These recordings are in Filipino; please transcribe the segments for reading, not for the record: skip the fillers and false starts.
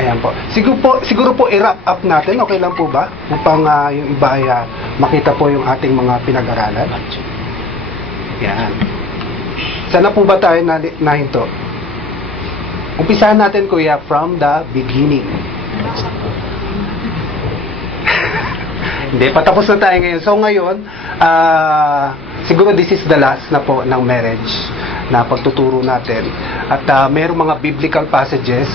Ayan po. Siguro po i-wrap up natin. Okay lang po ba? Upang yung iba ay makita po yung ating mga pinag-aralan. Yan. Sana po ba tayo nahinto? Umpisahan natin, kuya, from the beginning. Hindi, patapos na tayo ngayon. So ngayon, siguro this is the last na po ng marriage na pagtuturo natin. At mayroong mga biblical passages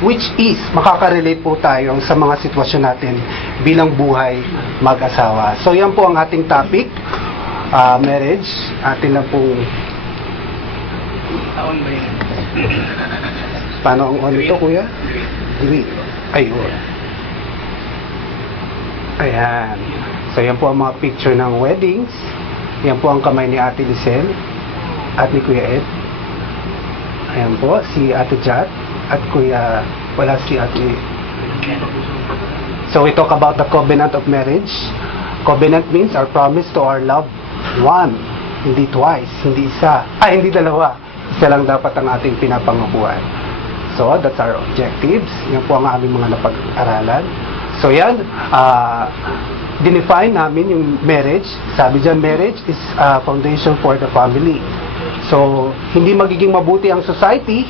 which is makaka-relate po tayo sa mga sitwasyon natin bilang buhay mag-asawa. So yan po ang ating topic, marriage. Atin lang po. Taon ba yun? Paano ang on ito, kuya? Ayun. Ayan. So yan po ang mga picture ng weddings. Yan po ang kamay ni Ate Lisel at ni Kuya Ed. Ayan po, si Ate Jat at Kuya, wala si Ate. So we talk about the covenant of marriage. Covenant means our promise to our loved one. Hindi twice, hindi isa. Hindi dalawa. Isa lang dapat ang ating pinapangakuan. So that's our objectives. Yan po ang aming mga napag-aralan. So yan, dinefine namin yung marriage. Sabi dyan, marriage is a foundation for the family. So, hindi magiging mabuti ang society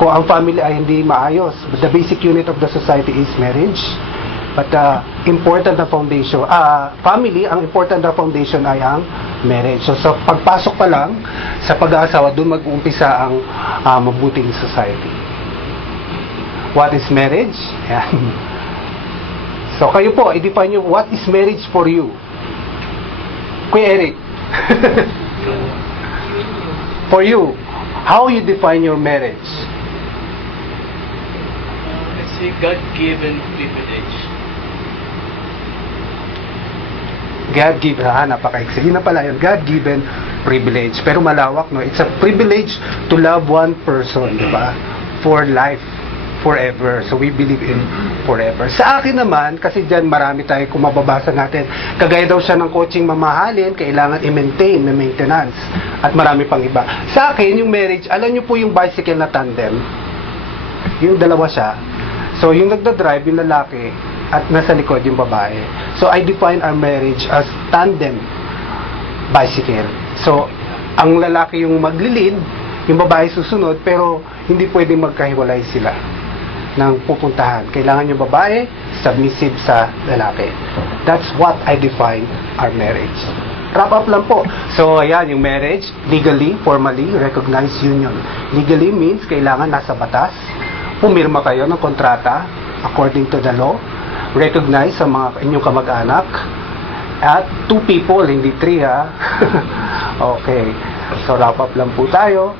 kung ang family ay hindi maayos. But the basic unit of the society is marriage. But important na foundation, family, ang important na foundation ay ang marriage. So, sa pagpasok pa lang sa pag-aasawa, doon mag-uumpisa ang mabuting society. What is marriage? Yan. So, kayo po, i-define nyo, what is marriage for you? Kuya Eric. For you, how you define your marriage? It's a God-given privilege. God-given, napaka-exciting. Yun na pala yun, God-given privilege. Pero malawak, no? It's a privilege to love one person, di ba? For life. Forever. So we believe in forever. Sa akin naman, kasi dyan marami tayo kung mababasa natin, kagaya daw siya ng coaching mamahalin, kailangan i-maintain, may maintenance, at marami pang iba. Sa akin, yung marriage, alam nyo po yung bicycle na tandem, yung dalawa siya, so yung nagdadrive, yung lalaki, at nasa likod yung babae. So I define our marriage as tandem bicycle. So, ang lalaki yung maglilid, yung babae susunod, pero hindi pwedeng magkahiwalay sila ng pupuntahan. Kailangan yung babae submissive sa lalaki. That's what I define our marriage. Wrap up lang po. So, ayan, yung marriage, legally, formally, recognized union. Legally means kailangan nasa batas. Pumirma kayo ng kontrata according to the law. Recognize sa mga inyong kamag-anak. At 2 people, hindi 3 ha. Okay. So, wrap up lang po tayo.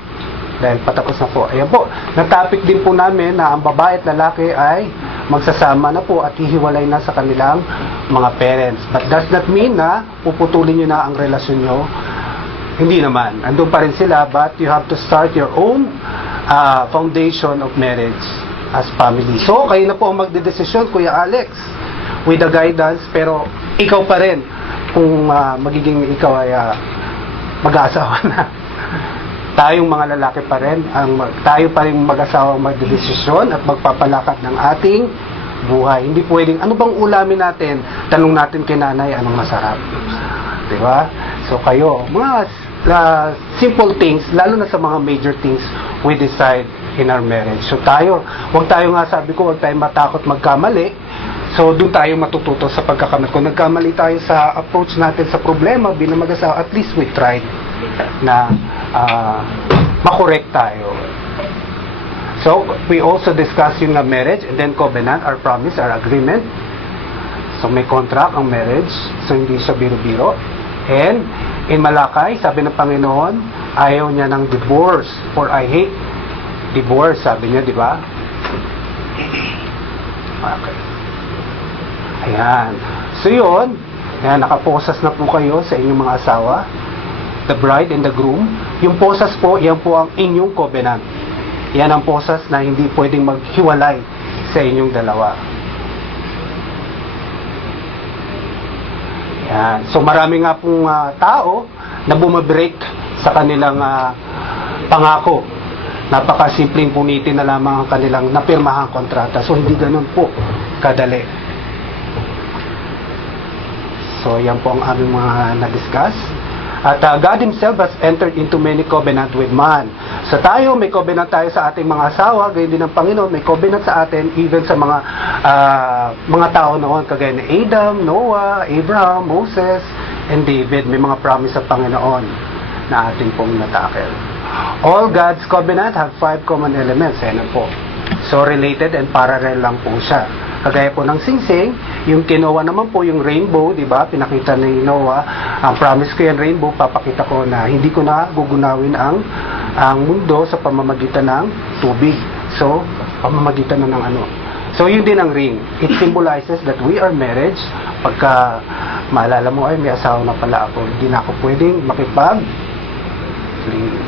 Dahil patapos na po. Ayan po, na-topic din po namin na ang babae at lalaki ay magsasama na po at hihiwalay na sa kanilang mga parents. But does not mean na puputulin nyo na ang relasyon nyo. Hindi naman. Andun pa rin sila, but you have to start your own foundation of marriage as family. So, kayo na po ang magdedesisyon, Kuya Alex, with the guidance, pero ikaw pa rin kung magiging ikaw ay mag-aasawa na. Tayong mga lalaki pa rin, tayo pa rin mag-asawa magdedesisyon at magpapalakad ng ating buhay. Hindi pwedeng, ano bang ulamin natin? Tanong natin kay nanay, anong masarap? Diba? So kayo, mga simple things, lalo na sa mga major things, we decide in our marriage. So tayo, huwag tayo nga, sabi ko, huwag tayo matakot magkamali. So doon tayo matututo sa pagkakamali. Kung nagkamali tayo sa approach natin sa problema bilang mag-asawa, at least we tried na makorek tayo. So, we also discuss yung marriage and then covenant, our promise, our agreement. So, may contract ang marriage. So, hindi siya biro-biro. And, in Malakay, sabi ng Panginoon, ayaw niya ng divorce. For I hate divorce, sabi niya, di ba? Okay. Ayan. So, yun. Ayan, nakaposas na po kayo sa inyong mga asawa. The bride and the groom. Yung posas po, yan po ang inyong covenant. Yan ang posas na hindi pwedeng maghiwalay sa inyong dalawa. Yan. So marami nga pong tao na bumabreak sa kanilang pangako Napakasimpleng punitin na lamang ang kanilang napirmahang kontrata. So, hindi ganun po kadali. So, yan po ang aming mga na-discuss. At God Himself has entered into many covenant with man. So tayo, may covenant tayo sa ating mga asawa, gayon din ng Panginoon, may covenant sa atin, even sa mga tao noon, kagaya ni Adam, Noah, Abraham, Moses, and David. May mga promise sa Panginoon na ating pong natakel. All God's covenant have 5 common elements. Yan po. So related and parallel lang po siya. Kagaya po ng singsing, yung kinowa naman po yung rainbow, di ba? Pinakita ni Noah, ang promise ko yan rainbow, papakita ko na hindi ko na gugunawin ang mundo sa pamamagitan ng tubig. So, pamamagitan na ng ano. So, yun din ang ring. It symbolizes that we are married. Pagka maalala mo, ay may asawa na pala ako, hindi na ako pwedeng makipag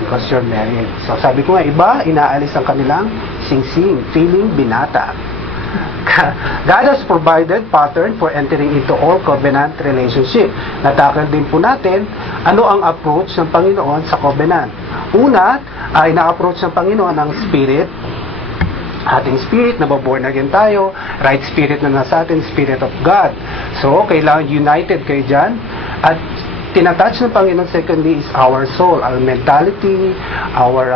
because you're married. So, sabi ko nga, iba, inaalis ang kanilang singsing, feeling binata. God has provided pattern for entering into all covenant relationship. Natakal din po natin ano ang approach ng Panginoon sa covenant. Una, ay na-approach ng Panginoon ang spirit, ating spirit, nababorn again tayo, right spirit na nasa atin, spirit of God. So, kailangan united kayo dyan. At tinatouch ng Panginoon secondly is our soul, our mentality, our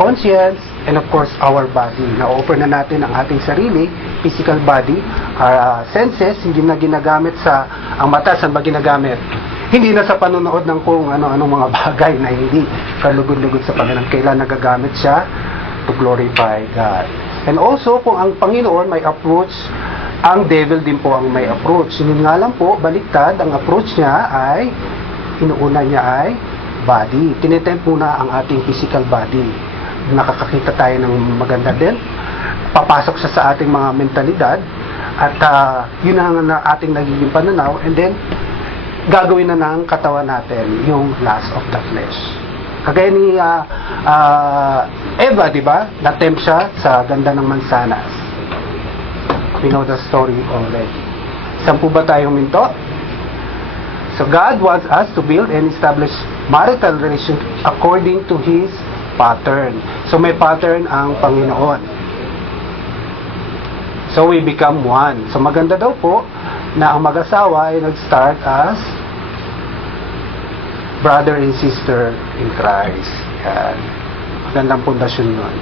conscience, and of course our body. Na-offer na natin ang ating sarili, physical body, our senses, hindi na ginagamit sa ang mata, saan ba ginagamit? Hindi na sa panonood ng kung ano-ano mga bagay na hindi kalugod-lugod sa Panginoon. Kailan nagagamit siya to glorify God. And also, kung ang Panginoon may approach, ang devil din po ang may approach. Yun nga lang po, baliktad, ang approach niya ay, inuuna niya ay body. Tinetempt muna ang ating physical body. Nakakakita tayo ng maganda din. Papasok siya sa ating mga mentalidad at yun ang ating nagiging pananaw, and then gagawin na ng katawan natin yung lust of the flesh. Kagaya ni Eva, di ba? Na-tempt siya sa ganda ng mansanas. We know the story already. Saan po ba tayo huminto? So God wants us to build and establish marital relationship according to His pattern. So may pattern ang Panginoon. So we become one. So maganda daw po na ang mag-asawa ay nag-start as brother and sister in Christ. Yan. Magandang pundasyon yun.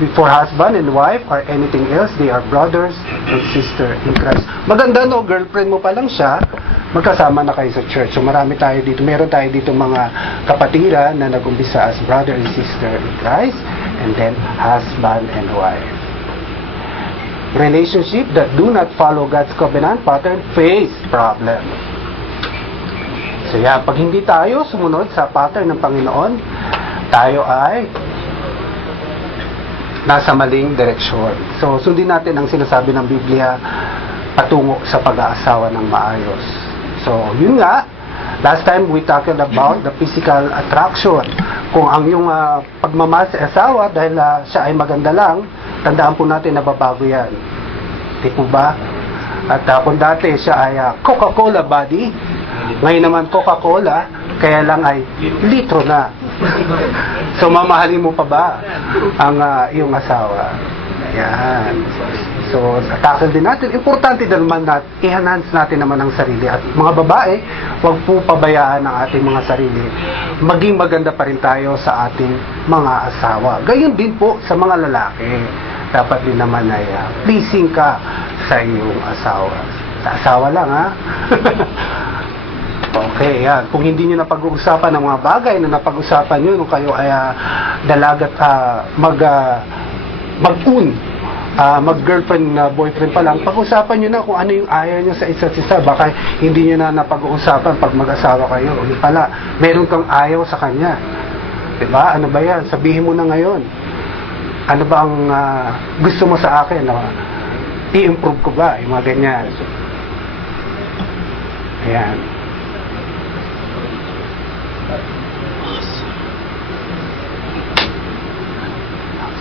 Before husband and wife or anything else, they are brothers and sister in Christ. Maganda no, girlfriend mo pa lang siya, magkasama na kayo sa church. So marami tayo dito, meron tayo dito mga kapatiran na nag-umpisa as brother and sister in Christ, and then husband and wife. Relationship that do not follow God's covenant pattern face problem. So yan, pag hindi tayo sumunod sa pattern ng Panginoon, tayo ay nasa maling direksyon. So sundin natin ang sinasabi ng Biblia patungo sa pag-aasawa ng maayos. So yun nga, last time we talked about the physical attraction. Kung ang yung pagmamahal sa asawa dahil siya ay maganda lang, tandaan po natin na babago yan. Di po ba? At kung dati siya ay Coca-Cola body, ngayon naman Coca-Cola, kaya lang ay litro na. So mamahalin mo pa ba ang iyong asawa? Ayan. So tackle din natin. Importante din naman na i-enhance natin naman ang sarili. At mga babae, huwag po pabayaan ang ating mga sarili. Maging maganda pa rin tayo sa ating mga asawa. Gayon din po sa mga lalaki. Dapat din naman ay pleasing ka sa iyong asawa. Sa asawa lang, ha? Okay, yan. Kung hindi nyo napag-uusapan ng mga bagay na napag-usapan nyo nung kayo ay dalagat mag-girlfriend na boyfriend pa lang, pag-usapan nyo na kung ano yung ayaw nyo sa isa't isa. Baka hindi nyo na napag-uusapan pag mag-asawa kayo. O pala, meron kang ayaw sa kanya. Diba? Ano ba yan? Sabihin mo na ngayon. Ano ba ang gusto mo sa akin? I-improve ko ba? Yung mga ganyan. Ayan.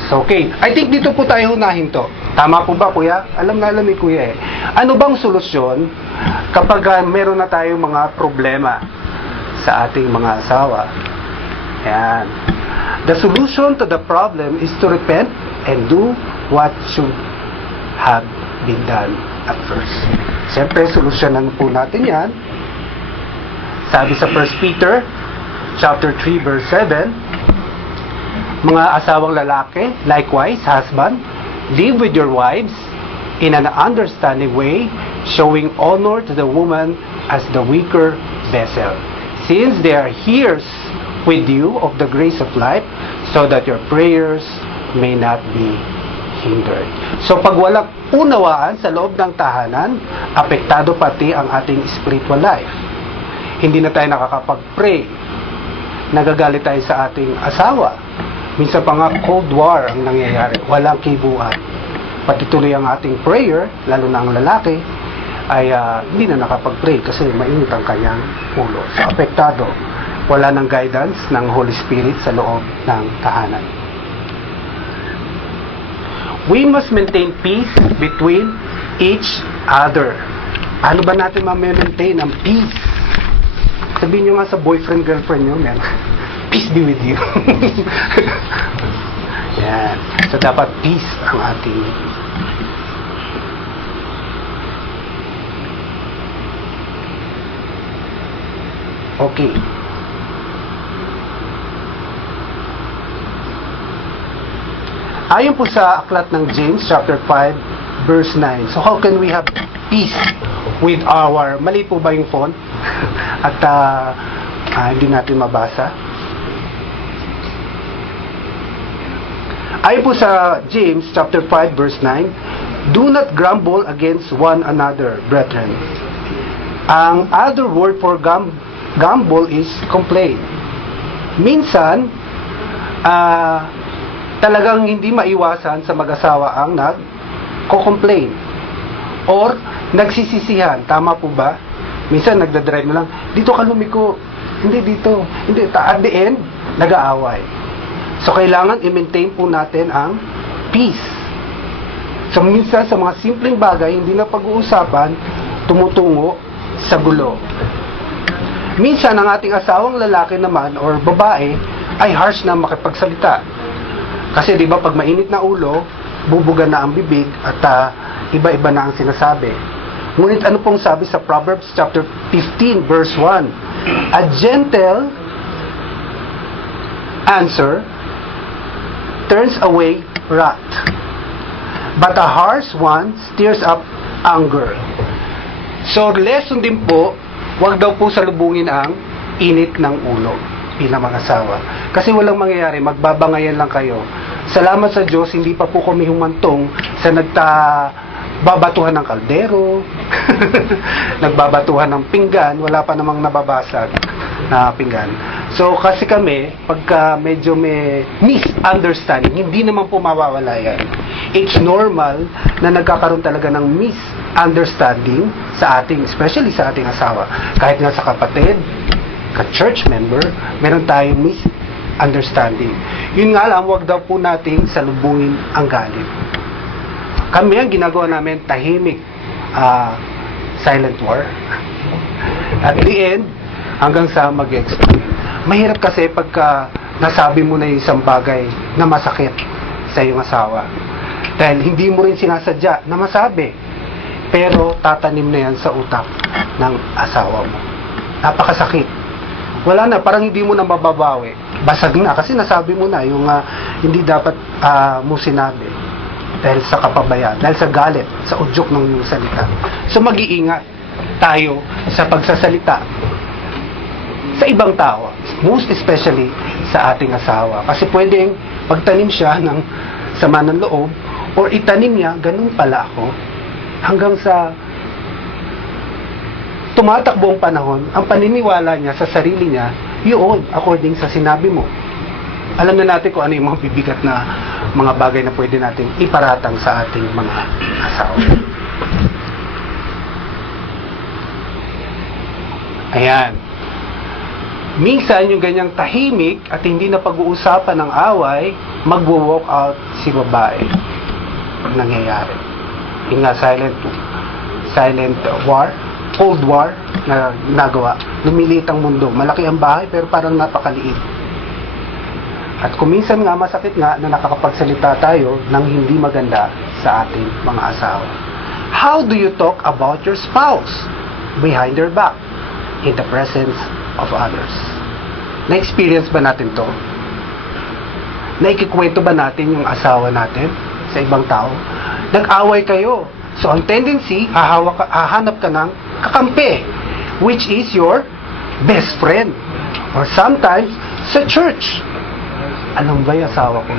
So, okay. I think dito po tayo unahin to. Tama po ba, kuya? Alam na alam ni kuya eh. Ano bang solusyon kapag meron na tayong mga problema sa ating mga asawa? Ayan. The solution to the problem is to repent and do what should have been done at first. Siyempre, solusyonan po natin yan. Sabi sa 1 Peter chapter 3 verse 7, mga asawang lalaki, likewise, husband, live with your wives in an understanding way, showing honor to the woman as the weaker vessel, since they are heirs with you of the grace of life, so that your prayers may not be hindered. So pag walang unawaan sa loob ng tahanan, apektado pati ang ating spiritual life. Hindi na tayo nakakapag-pray, nagagalit tayo sa ating asawa. Minsan pa nga cold war ang nangyayari, walang kibuan. Pati tuloy ang ating prayer, lalo na ang lalaki, ay hindi na nakapag-pray kasi mainit ang kanyang ulo. So apektado, wala ng guidance ng Holy Spirit sa loob ng tahanan. We must maintain peace between each other. Ano ba natin ma-maintain ang peace? Sabihin nyo nga sa boyfriend-girlfriend nyo, man, peace be with you. Yan. So, dapat peace ang ating okay. Ayon po sa aklat ng James chapter 5 verse 9. So how can we have peace with our, mali po ba yung font? At hindi natin mabasa. Ayon po sa James chapter 5 verse 9, do not grumble against one another, brethren. Ang other word for grumble is complain. Minsan, talagang hindi maiwasan sa mag-asawa ang nag-complain or nagsisisihan. Tama po ba? Minsan nagdadrive na lang, dito ka lumiko, hindi dito, hindi. At the end, nag-aaway. So kailangan i-maintain po natin ang peace. So minsan sa mga simpleng bagay, hindi na pag-uusapan, tumutungo sa gulo. Minsan ang ating asawang lalaki naman or babae ay harsh na makipagsalita. Kasi 'di ba pag mainit na ulo, bubuga na ang bibig at iba-iba na ang sinasabi. Ngunit ano pong sabi sa Proverbs chapter 15 verse 1? A gentle answer turns away wrath, but a harsh one stirs up anger. So lesson din po, wag daw po salubungin ang init ng ulo bilang mag-asawa. Kasi walang mangyayari, magbabangayan lang kayo. Salamat sa Diyos, hindi pa po kami humantong sa nagbabatuhan ng kaldero, nagbabatuhan ng pinggan, wala pa namang nababasag na pinggan. So, kasi kami, pagka medyo may misunderstanding, hindi naman po mawawala yan. It's normal na nagkakaroon talaga ng misunderstanding sa ating, especially sa ating asawa. Kahit nga sa kapatid, ka-church member, meron tayong misunderstanding. Yun nga lang, wag daw po nating salubungin ang galit. Kami ang ginagawa namin, tahimik, silent war. At the end, hanggang sa mag-explain. Mahirap kasi pagka nasabi mo na yung isang bagay na masakit sa iyong asawa. Dahil hindi mo rin sinasadya na masabi. Pero tatanim na yan sa utak ng asawa mo. Napakasakit. Wala na, parang hindi mo na mababawi. Basag na, kasi nasabi mo na yung hindi dapat mo sinabi. Dahil sa kapabayaan, dahil sa galit, sa udyok ng iyong salita. So mag-iingat tayo sa pagsasalita sa ibang tao, most especially sa ating asawa. Kasi pwedeng pagtanim siya ng sama ng loob or itanim niya, ganun pala ako, hanggang sa tumatakbo ang panahon, ang paniniwala niya sa sarili niya, yun, according sa sinabi mo. Alam na natin kung ano yung mga bibigat na mga bagay na pwede natin iparatang sa ating mga asawa. Ayan. Minsan, yung ganyang tahimik at hindi na pag-uusapan ng away, magwo-walk out si babae. Nangyayari. Yung nga silent war, cold war na nagawa. Lumilit ang mundo. Malaki ang bahay pero parang napakaliit. At kung minsan nga masakit nga na nakakapagsalita tayo ng hindi maganda sa ating mga asawa. How do you talk about your spouse behind their back in the presence of others? Na-experience ba natin to? Naikikwento ba natin yung asawa natin sa ibang tao? Nag-away kayo. So ang tendency, hahanap ka ng kakampi, which is your best friend. Or sometimes, sa church. Anong ba yung asawa ko?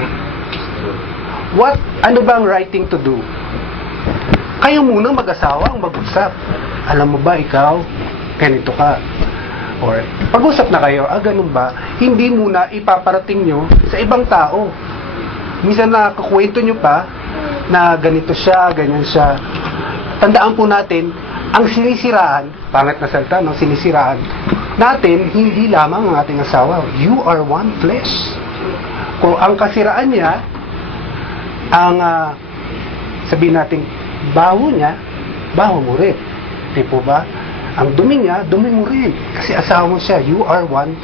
Ano ba ang right thing to do? Kayo munang mag-asawa ang mag-usap. Alam mo ba, ikaw, ganito ka. Or, pag-usap na kayo, ganun ba? Hindi muna ipaparating nyo sa ibang tao. Minsan nakakwento nyo pa na ganito siya, ganyan siya. Tandaan po natin, ang sinisiraan, pangit na salita, no? Sinisiraan natin, hindi lamang ang ating asawa. You are one flesh. Kung ang kasiraan niya, ang sabihin natin, baho niya, baho mo rin. Di po ba? Ang dumi niya, dumi mo rin. Kasi asawa mo siya. You are one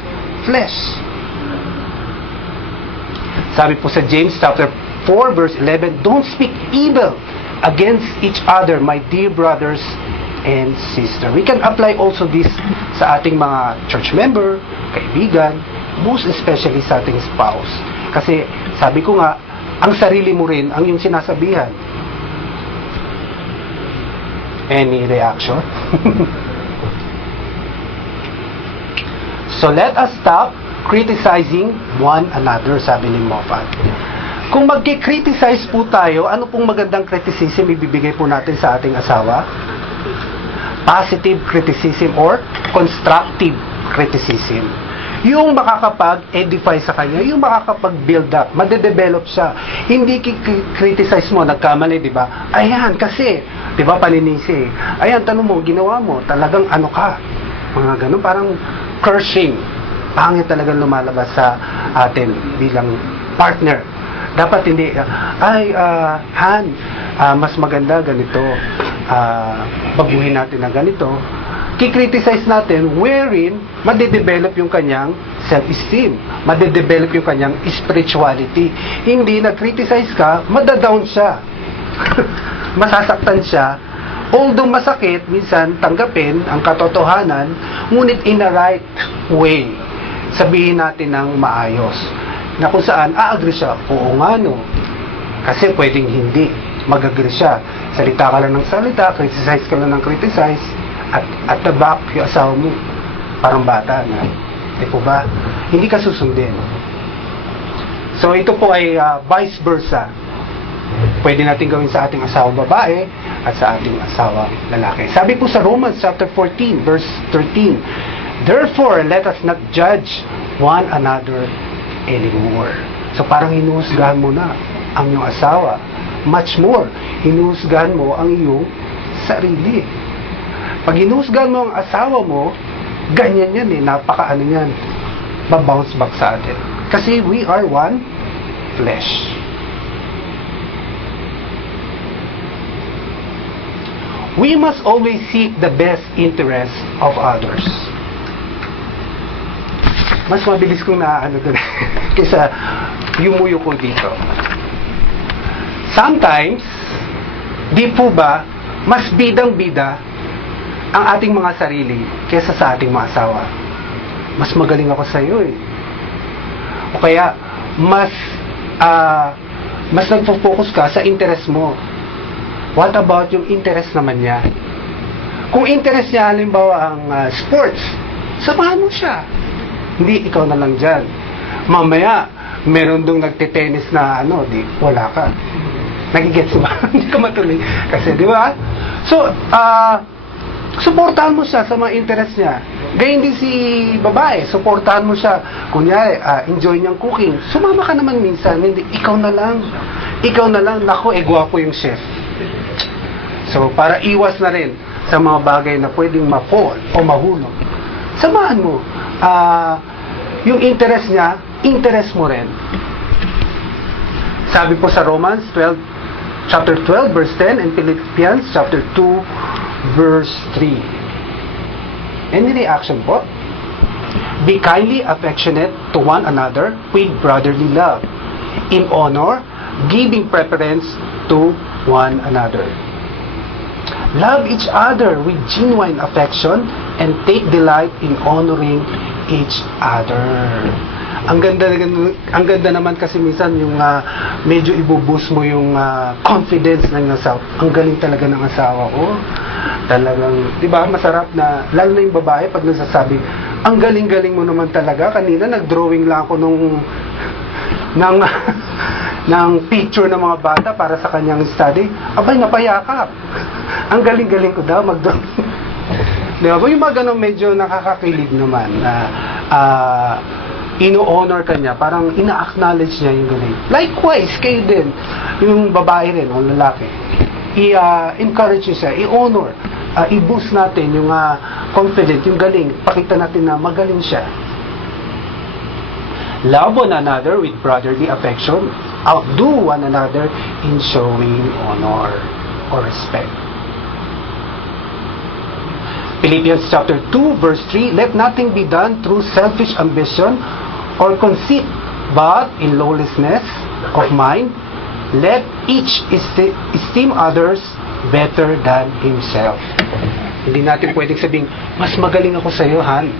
flesh. Sabi po sa James chapter 4 verse 11, don't speak evil against each other, my dear brothers and sisters. We can apply also this sa ating mga church member, kaibigan, most especially sa ating spouse. Kasi sabi ko nga, ang sarili mo rin ang yung sinasabihan. Any reaction? So let us stop criticizing one another, sabi ni Moffat. Kung magki-criticize po tayo, ano pong magandang criticism ibibigay po natin sa ating asawa? Positive criticism or constructive criticism. Yung makakapag-edify sa kanya, yung makakapag-build up, madedevelop siya. Hindi criticize mo, nagkamali, di ba? Ayan, kasi, di ba, paninisi. Ayan, tanong mo, ginawa mo, talagang ano ka? Mga ganun, parang cursing. Pangit talagang lumalabas sa atin bilang partner. Dapat hindi, Han, mas maganda ganito, baguhin natin na ganito. Kikriticize natin wherein madedevelop yung kanyang self-esteem, madedevelop yung kanyang spirituality. Hindi nag-criticize ka, madadown siya. Masasaktan siya. Although masakit, minsan tanggapin ang katotohanan, ngunit in a right way. Sabihin natin ng maayos. Na kung saan, agree siya. Oo nga no. Kasi pwedeng hindi. Mag-agree siya. Salita ka lang ng salita, criticize ka lang ng criticize, at the back, yung asawa mo, parang bata na. Di po ba? Hindi ka susundin. So ito po ay vice versa. Pwede natin gawin sa ating asawa babae at sa ating asawa lalaki. Sabi po sa Romans chapter 14 verse 13, therefore let us not judge one another anymore. So parang hinuhusgahan mo na ang iyong asawa. Much more, hinuhusgahan mo ang iyong sarili. Pag hinuhusgahan mo ang asawa mo, ganyan yan napakaano yan. Babounce back sa atin. Kasi we are one flesh. We must always seek the best interest of others. Mas mabilis kong naano doon kaysa yumuyo ko dito. Sometimes, di po ba, mas bidang-bida ang ating mga sarili kaysa sa ating mga asawa. Mas magaling ako sa iyo O kaya, mas nagfo-focus ka sa interest mo. What about yung interest naman niya? Kung interest niya, halimbawa ang sports, samahan mo siya. Hindi ikaw na lang dyan. Mamaya, meron dong nagte-tennis na wala ka. Nagigets ba? Hindi ka matuloy. Kasi, di ba? So, suportahan mo siya sa mga interest niya. Gayun din si babae, suportahan mo siya. Kunyari, enjoy niyang cooking. Sumama ka naman minsan, hindi, ikaw na lang. Ikaw na lang, nako, gwapo yung chef. So, para iwas na rin sa mga bagay na pwedeng ma-fall o mahulog. Samahan mo. Yung interest niya, interest mo rin. Sabi po sa Romans chapter 12, verse 10, and Philippians chapter 2, verse 3. Any reaction po? Be kindly affectionate to one another with brotherly love, in honor, giving preference to one another. Love each other with genuine affection and take delight in honoring each other. Ang ganda naman kasi minsan yung medyo ibuboost mo yung confidence ng asawa. Ang galing talaga ng asawa ko. Talagang, di ba, masarap na, lalo na yung babae pag nasasabi, ang galing-galing mo naman talaga. Kanina nag-drawing lang ako ng picture ng mga bata para sa kanyang study. Abay, napayakap. Ang galing-galing ko daw mag-drawing. Di ba? Yung mga ganun medyo nakakakilig naman na ino-honor ka niya, parang ina-acknowledge niya yung galing. Likewise, kayo din, yung babae rin o lalaki, i-encourage niyo siya, i-honor, i-boost natin yung confident, yung galing, pakita natin na magaling siya. Love one another with brotherly affection, outdo one another in showing honor or respect. Philippians chapter 2 verse 3, let nothing be done through selfish ambition or conceit, but in lowliness of mind, let each esteem others better than himself. Hindi natin pwedeng sabing, mas magaling ako sa iyo, Han.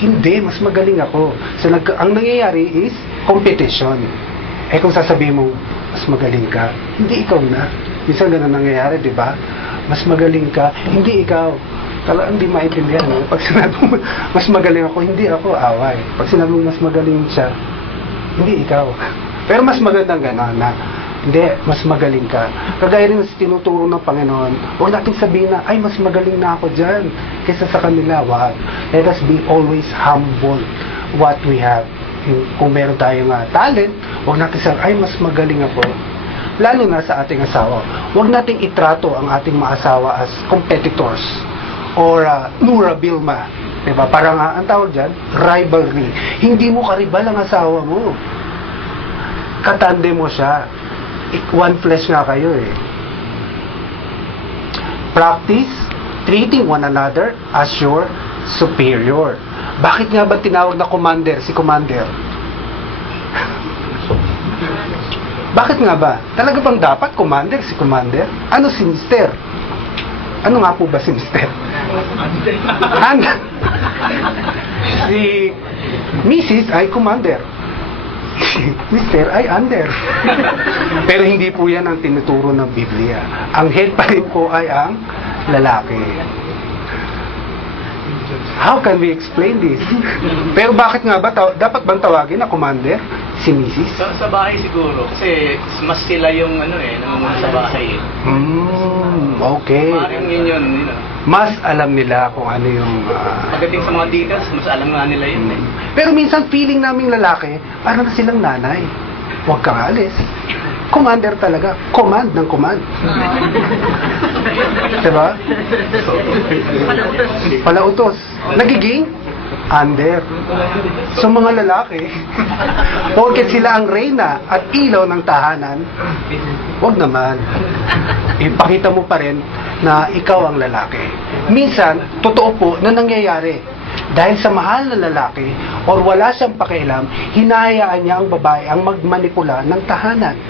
Hindi, mas magaling ako. So, ang nangyayari is competition. Eh kung sasabihin mo, mas magaling ka, hindi ikaw na. Minsan ganun nangyayari, di ba? Mas magaling ka, hindi ikaw. Talagang hindi maintindihan. No? Pag sinabi mo, mas magaling ako, hindi ako away. Pag sinabi mo, mas magaling siya, hindi ikaw. Pero mas magandang gano'n na, hindi, mas magaling ka. Kagaya rin sa tinuturo ng Panginoon, huwag natin sabihin na, ay, mas magaling na ako dyan kaysa sa kanila. Wag. Let us be always humble what we have. Kung meron tayong talent, huwag natin sabihin, ay, mas magaling ako. Lalo na sa ating asawa. Huwag nating itrato ang ating mga asawa as competitors or Nura Bilma. Diba? Parang ang tawag dyan, rivalry. Hindi mo karibal ang asawa mo. Katande mo siya. One flesh nga kayo eh. Practice treating one another as your superior. Bakit nga ba tinawag na commander si commander? Bakit nga ba? Talaga bang dapat commander si commander? Ano si mister? Ano nga po ba si mister? Si Mrs. ay commander. Mister ay under. Pero hindi po yan ang tinuturo ng Biblia. Ang head pa rin po ay ang lalaki. How can we explain this? Pero bakit nga ba dapat bang tawagin na commander si Mrs.? Sa bahay siguro. Kasi mas sila yung namumuno sa bahay. Okay. Maring yun. Mas alam nila kung ano yung... Pagdating sa mga dikas, mas alam nga nila yun eh. Pero minsan feeling naming lalaki, parang na silang nanay. Huwag kang alis. Commander talaga. Command ng command. Diba? Palautos. Nagiging under. So mga lalaki, porket sila ang reyna at ilaw ng tahanan, wag naman. Ipakita mo pa rin na ikaw ang lalaki. Minsan, totoo po na nangyayari. Dahil sa mahal na lalaki or wala siyang pakialam, hinahayaan niya ang babae ang magmanipula ng tahanan.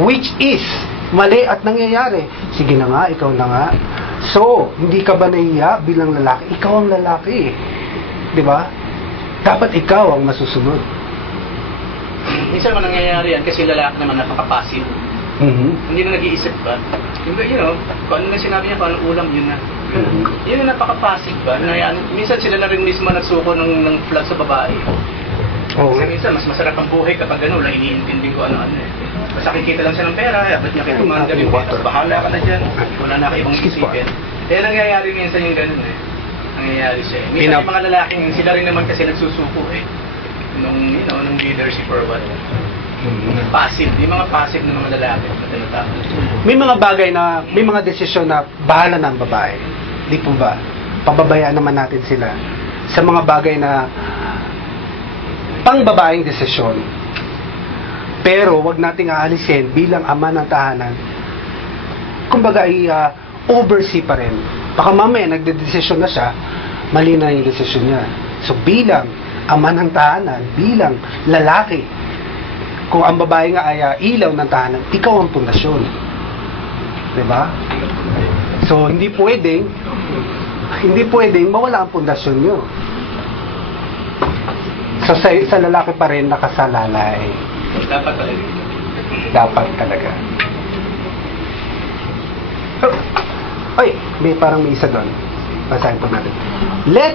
Which is mali at nangyayari. Sige na nga, ikaw na nga. So, hindi ka ba nahiya bilang lalaki? Ikaw ang lalaki. Di ba? Dapat ikaw ang masusunod. Minsan man nangyayari yan kasi lalaki naman napaka-passive. Hindi na nag-iisip pa. Kung ano na sinabi niya, kung anong ulam, yun na. Yun na napaka-passive ba? Minsan sila na rin mismo nagsuko ng flag sa babae. Kasi minsan, mas masarap ang buhay kapag gano'n, lang iniintindi ko ano-ano eh. Basta kikita lang siya ng pera, ba't niya kayo commander yung pera, bahala ka na dyan, wala na kayo ibang isipin. Kaya nangyayari minsan yung gano'n eh. Nangyayari siya eh. Minsan yung mga lalaking, sila rin naman kasi nagsusuko eh. Nung leadership or what. Passive, yung mga passive ng mga lalaki. May mga bagay na, may mga desisyon na bahala ng babae. Di po ba? Pababayaan naman natin sila sa mga bagay na pang babaeng desisyon. Pero wag nating aalisin bilang ama ng tahanan. Kumbaga ay oversee pa rin. Baka mamaya nagdedesisyon na siya, mali na yung desisyon niya. So bilang ama ng tahanan, bilang lalaki. Kung ang babae nga ay ilaw ng tahanan, ikaw ang pundasyon. Diba? So, hindi pwedeng mawala ang pundasyon nyo. So, sa lalaki pa rin nakasalalay. Dapat talaga. Dapat talaga. Ay, parang may isa doon. Basahin po natin. Let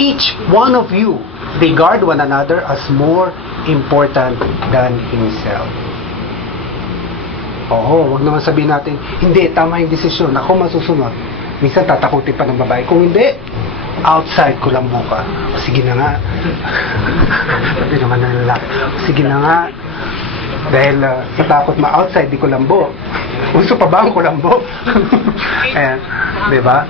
each one of you regard one another as more important than himself. Oo, wag naman sabihin natin, hindi, tama yung desisyon, ako masusunod. Minsan tatakutin pa ng babae. Kung hindi, outside ko lang buka. O, sige na nga. Sabi naman ng lalaki, sige na nga. Dahil sa takot ma-outside, di ko lambo. Uso pa ba ang kulambo? Ayan, di ba?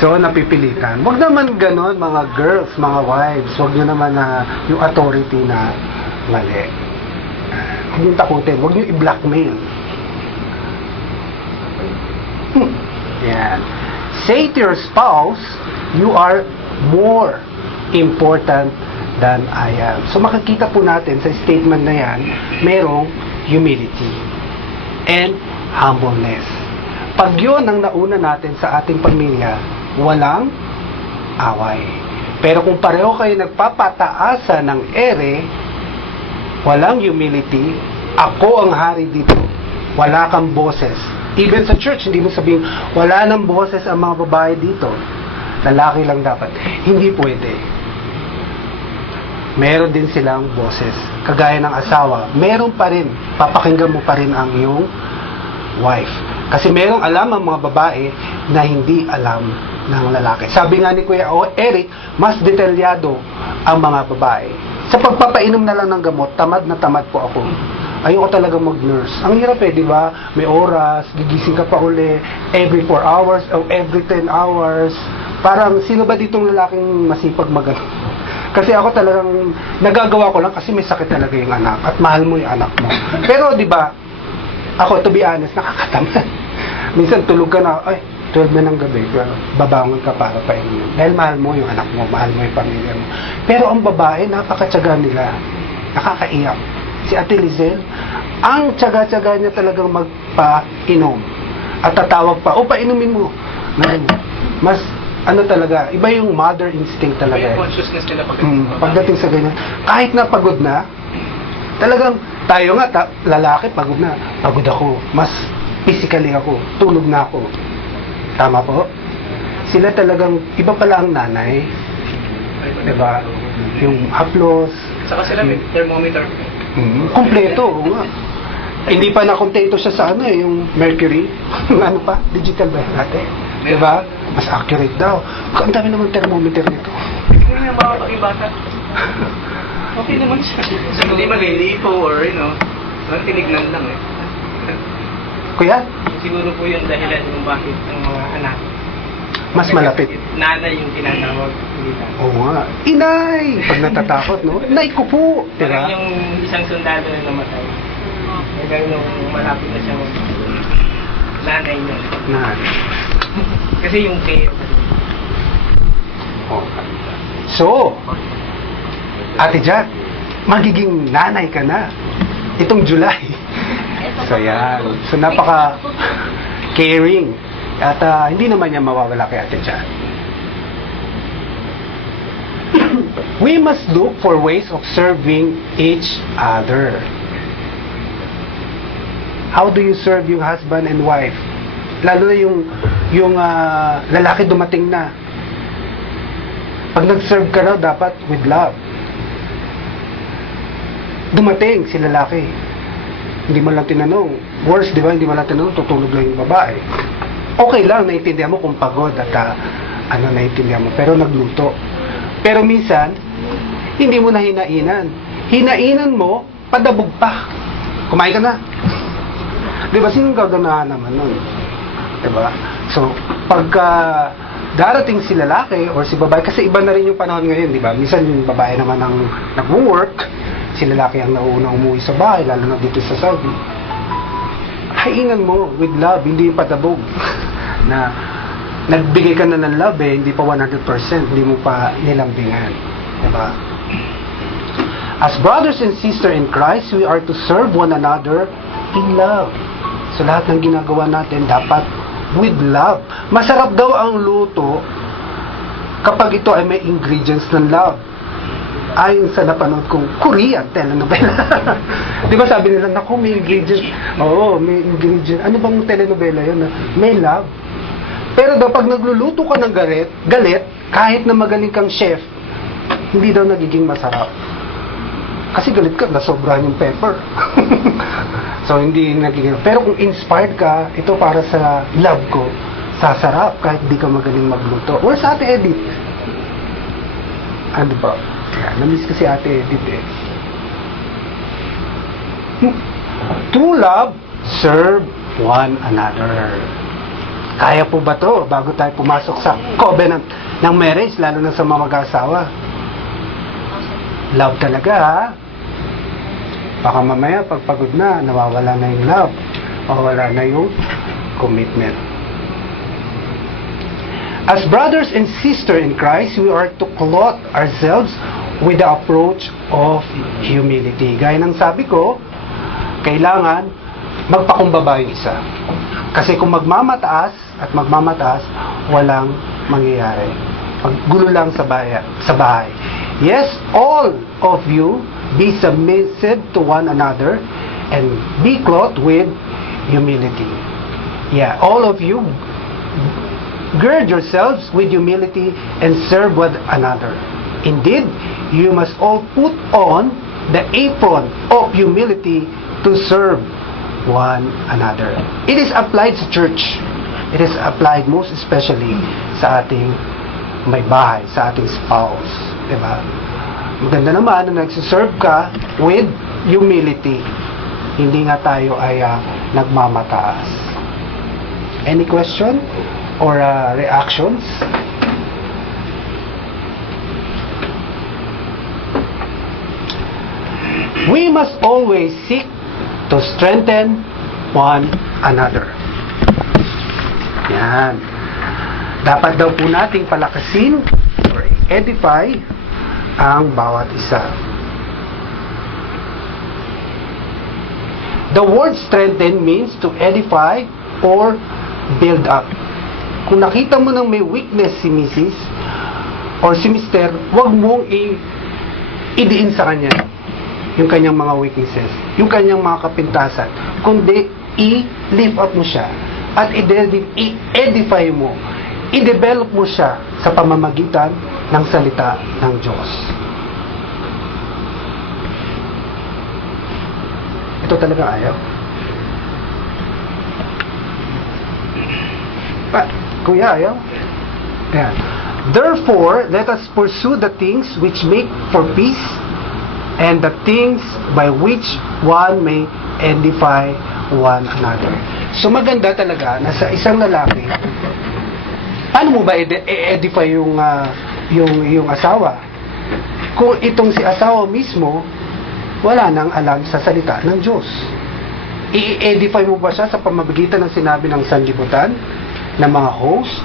So, napipilitan. Wag naman ganon, mga girls, mga wives. Wag nyo naman yung authority na mali. Huwag nyo takutin. Huwag nyo i-blackmail. Yan. Say to your spouse, you are more important than I am. So makikita po natin sa statement na yan, merong humility and humbleness. Pag yun ang nauna natin sa ating pamilya, walang away. Pero kung pareho kayo nagpapataasa ng ere, walang humility, ako ang hari dito, wala kang boses. Even sa church, hindi mo sabihin, wala nang boses ang mga babae dito. Lalaki lang dapat. Hindi pwede. Meron din silang boses. Kagaya ng asawa, meron pa rin, papakinggan mo pa rin ang iyong wife. Kasi merong alam ang mga babae na hindi alam ng lalaki. Sabi nga ni Kuya Eric, mas detalyado ang mga babae. Sa pagpapainom na lang ng gamot, tamad na tamad po ako. Ayoko talaga mag-nurse. Ang hirap di ba? May oras, gigising ka pa uli, every 4 hours o every 10 hours. Parang, sino ba ditong lalaking masipag mag Kasi ako talagang, nagagawa ko lang kasi may sakit talaga yung anak at mahal mo yung anak mo. Pero di ba, ako, to be honest, nakakatamad. Minsan tulog ka na, ay, 12 na ng gabi, babangon ka para painin. Dahil mahal mo yung anak mo, mahal mo yung pamilya mo. Pero ang babae, napakatyaga nila. Nakakaiyak. Si Ate Lizelle, ang tyaga-tyaga niya talagang magpa-inom. At tatawag pa, painumin mo. Mas, talaga, iba yung mother instinct talaga. May consciousness nila pagdating sa ganyan. Kahit na pagod na, talagang, tayo nga, lalaki, pagod na. Pagod ako. Mas physically ako. Tulog na ako. Tama po? Sila talagang, iba pala ang nanay. Diba? Yung haplos. Saka sila may thermometer. Kompleto, oo nga. Hindi pa nakontento siya sa yung mercury. Ano pa? Digital ba natin? Diba? Mas accurate daw. Ang dami naman thermometer nito. Hindi nga baka yung bata. Okay naman siya. Hindi malilipo or, tinignan lang Kuya? Siguro po yung dahilan kung bakit ang mga anak Mas malapit. nanay yung tinatawag nila. Oo nga. Inay! Pag natatakot, no? Inay ko po! Parang Diba? yung isang sundalo na namatay. Hanggang nung malapit na siya nanay niya. Na. Kasi yung care. Oh. So, Ate Jack, magiging nanay ka na. Itong July. So, yan. So, napaka caring. At hindi naman niya mawawala kay Ate Jack. We must look for ways of serving each other. How do you serve yung husband and wife? Lalo na yung lalaki dumating na. Pag nag-serve ka raw, dapat with love. Dumating si lalaki. Hindi mo lang tinanong. Worse, di ba? Hindi mo lang tinanong, tutulog lang yung babae. Okay lang, naiintindihan mo kung pagod at naiintindihan mo. Pero nagluto. Pero minsan, hindi mo na hinainan. Hinainan mo, padabog pa. Kumain ka na. Di ba? Sinong gaganahan naman nun? Di ba? So, pagka darating si lalaki or si babae, kasi iba na rin yung panahon ngayon, di ba? Minsan yung babae naman ang nag-work, si lalaki ang nauna umuwi sa bahay, lalo na dito sa Saudi. Hainan mo with love, hindi yung patabog. Na nagbigay ka na ng love hindi pa 100%, hindi mo pa nilambingan. Diba? As brothers and sisters in Christ, we are to serve one another in love. So lahat ng ginagawa natin dapat with love. Masarap daw ang luto kapag ito ay may ingredients ng love. Ayon sa napanood kong Korean telenovela. Di ba sabi nila, naku, may ingredients. Oo, may ingredients. Ano bang telenovela yun? May love. Pero daw pag nagluluto ka ng galit, kahit na magaling kang chef, hindi daw nagiging masarap. Kasi galit ka, nasobrahan yung pepper. So, hindi nagiging... Pero kung inspired ka, ito para sa love ko, sasarap kahit di ka magaling magluto. Or sa Ate Edith. Ano ba? Namiss ko si Ate Edith eh. True love, serve one another. Kaya po ba to bago tayo pumasok sa covenant ng marriage, lalo na sa mga mag-asawa? Love talaga, ha? Baka mamaya pagpagod na, nawawala na yung love, nawawala na yung commitment. As brothers and sisters in Christ, we are to clothe ourselves with the approach of humility. Gaya ng sabi ko, kailangan magpakumbaba yung isa. Kasi kung magmamataas at magmamataas, walang mangyayari. Paggulo lang sa bahay. Yes, all of you be submissive to one another and be clothed with humility. Yeah, all of you gird yourselves with humility and serve one another. Indeed, you must all put on the apron of humility to serve one another. It is applied sa church. It is applied most especially sa ating may bahay, sa ating spouse. Diba? Maganda naman na nagsiserve ka with humility. Hindi nga tayo ay nagmamataas. Any question or reactions? We must always seek to strengthen one another. Yan. Dapat daw po nating palakasin or edify ang bawat isa. The word strengthen means to edify or build up. Kung nakita mo nang may weakness si Mrs. or si Mr., huwag mong idiin sa kanya yung kanyang mga weaknesses, yung kanyang mga kapintasan, kundi i-lift up mo siya at i-edify mo, i-develop mo siya sa pamamagitan ng salita ng Diyos. Ito talaga ayaw. Kuya, ayaw? Ayan. Therefore, let us pursue the things which make for peace and the things by which one may edify one another. So maganda talaga na sa isang lalaki, paano mo ba edify yung asawa? Kung itong si asawa mismo, wala nang alam sa salita ng Diyos. I-edify mo ba siya sa pamamagitan ng sinabi ng sanlibutan, ng mga host,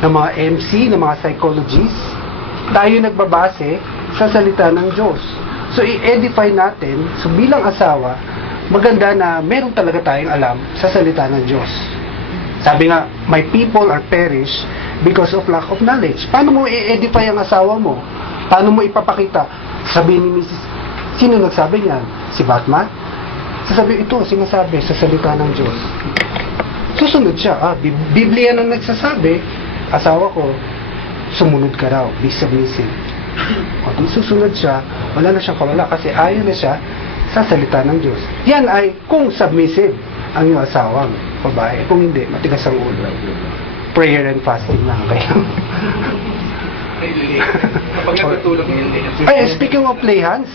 ng mga MC, ng mga psychologists? Tayo nagbabase sa salita ng Diyos. So, i-edify natin, so bilang asawa, maganda na meron talaga tayong alam sa salita ng Diyos. Sabi nga, my people are perish because of lack of knowledge. Paano mo i-edify ang asawa mo? Paano mo ipapakita? Sabi ni Mrs. Sino nagsabi niyan? Si Batman? Sasabi, ito, sinasabi sa salita ng Diyos. Susunod siya. Biblia nang nagsasabi, asawa ko, sumunod ka raw, be submissive. O, kung susunod siya, wala na siyang kawala kasi ayon na siya sa salita ng Diyos. Yan ay kung submissive ang iyong asawang babae. Kung hindi, matigas ang ulo. Prayer and fasting lang kayo. Kapag natutulog yun din. Ay, speaking of lay hands,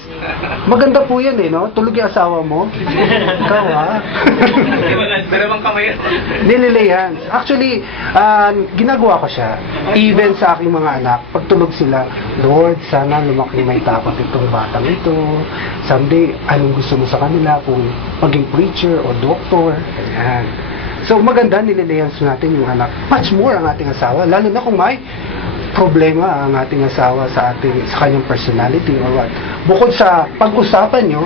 maganda po yan no? Tulog yung asawa mo. Ikaw ha? Dalawang kamay. Nililay hands. Actually, ginagawa ko siya. Even sa aking mga anak, pag tulog sila, Lord, sana lumaki may takot itong batang ito. Someday, anong gusto mo sa kanila? Kung maging preacher o doctor. Ayan. So, maganda nililay hands natin yung anak. Much more ang ating asawa. Lalo na kung may problema ang ating asawa sa kanyang personality or what. Bukod sa pag-usapan nyo,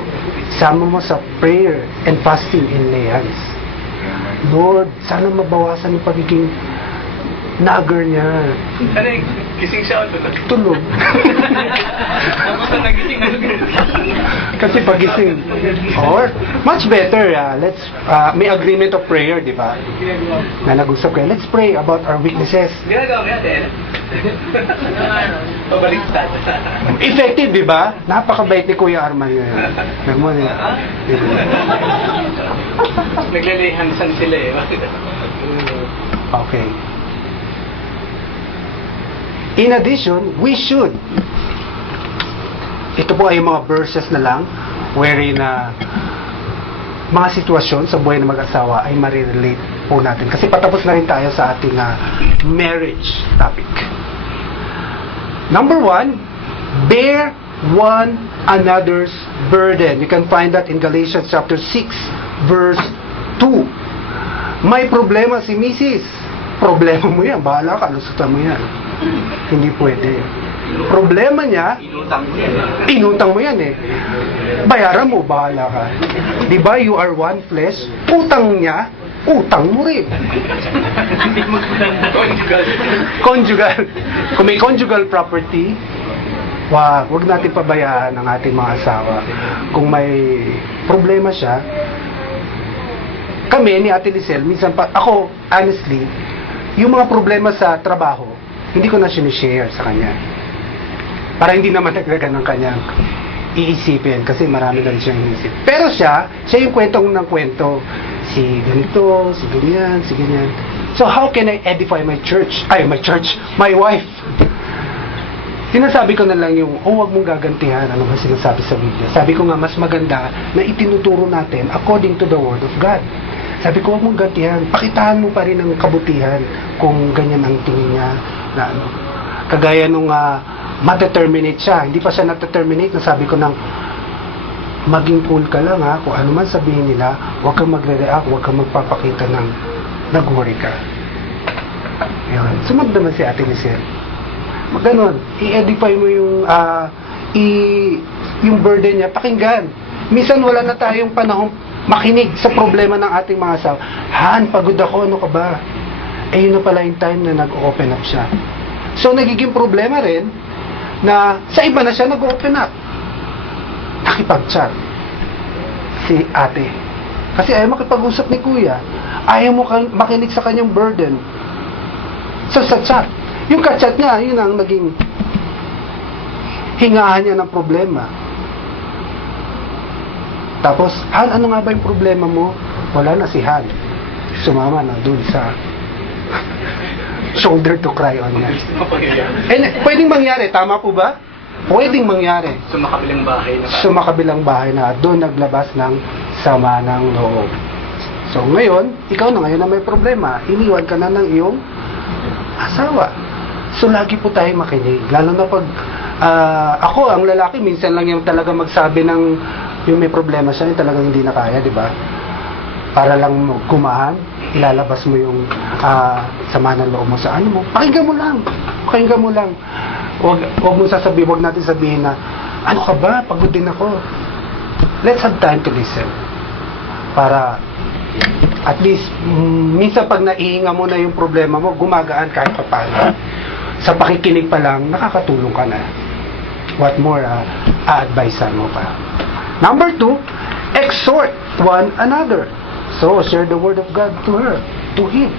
sama mo sa prayer and fasting in layers. Lord, sana mabawasan yung pagiging nagger niya. Ano yung gising siya o Tulog. Tapos na nagising Kasi pagising. Or, much better, may agreement of prayer, di ba? Na nag-usap kayo, let's pray about our weaknesses. Ginagawa mo yan, Tel. Pabaliktad. Effective, di ba? Napakabait ni Kuya Arman yun. Naglilihansan sila eh. Okay. In addition, we should. Ito po ay mga verses na lang wherein mga sitwasyon sa buhay ng mag-asawa ay marirelate po natin. Kasi patapos na rin tayo sa ating marriage topic. Number 1, bear one another's burden. You can find that in Galatians chapter 6, verse 2. May problema si Mrs. Problema mo yan. Bahala ka. Lusutan mo yan. Hindi pwede. Problema niya, inutang mo yan eh. Bayaran mo, bahala ka. Diba, you are one flesh, utang niya, utang mo rin. Conjugal. Kung may conjugal property, wag natin pabayaan ang ating mga asawa. Kung may problema siya, kami ni Ate Lisel, minsan pa, ako, honestly, yung mga problema sa trabaho, hindi ko na sinishare sa kanya. Para hindi naman nagdagan ng kanyang iisipin kasi marami lang siyang iisip. Pero siya yung kwentong ng kwento. Si ganito, si ganyan, si ganyan. So how can I edify my wife? Sinasabi ko na lang yung, huwag mong gagantihan, ano ba sinasabi sa Biblia. Sabi ko nga, mas maganda na itinuturo natin according to the Word of God. Sabi ko, huwag mong gantihan. Pakitaan mo pa rin ang kabutihan kung ganyan ang tingin niya na ano. Kagaya nung mateterminate siya. Hindi pa siya na-terminate. Nasabi ko nang maging cool ka lang ha. Kung ano man sabihin nila, huwag kang magre-react, huwag kang magpapakita ng nag-worry ka. Yun. Sumunod naman si Ate Lisel. Ganon. I-edify mo yung burden niya. Pakinggan. Minsan wala na tayong panahon makinig sa problema ng ating mga asawa. Han, pagod ako, ano ka ba? Eh, yun na pala yung time na nag-open up siya. So, nagiging problema rin na sa iba na siya nag-open up. Nakipag-chat si ate. Kasi ayaw makipag-usap ni kuya. Ayaw mo makinig sa kanyang burden. So, sa chat. Yung ka-chat niya, yun ang naging hingahan niya ng problema. Tapos, Han, ano nga ba yung problema mo? Wala na si Han. Sumama na dun sa shoulder to cry on niya. And pwedeng mangyari, tama po ba? Pwedeng mangyari. Sumakabilang bahay na doon naglabas ng sama ng loob. So ngayon, ikaw na ngayon na may problema, iniwan ka na ng iyong asawa. So lagi po tayo makinig. Lalo na pag ako, ang lalaki, minsan lang yung talaga magsabi ng yung may problema siya, yung talagang hindi na kaya, di ba? Para lang gumaan, ilalabas mo yung sama ng loob mo sa ano mo. Pakinggan mo lang. Huwag mo sasabihin, huwag natin sabihin na, ano ka ba, pagod din ako. Let's have time to listen. Para, at least, minsan pag naihinga mo na yung problema mo, gumagaan kahit pa paano. Sa pakikinig pa lang, nakakatulong ka na. What more, a-advisean mo pa. Number 2, exhort one another. So, share the word of God to her, to him.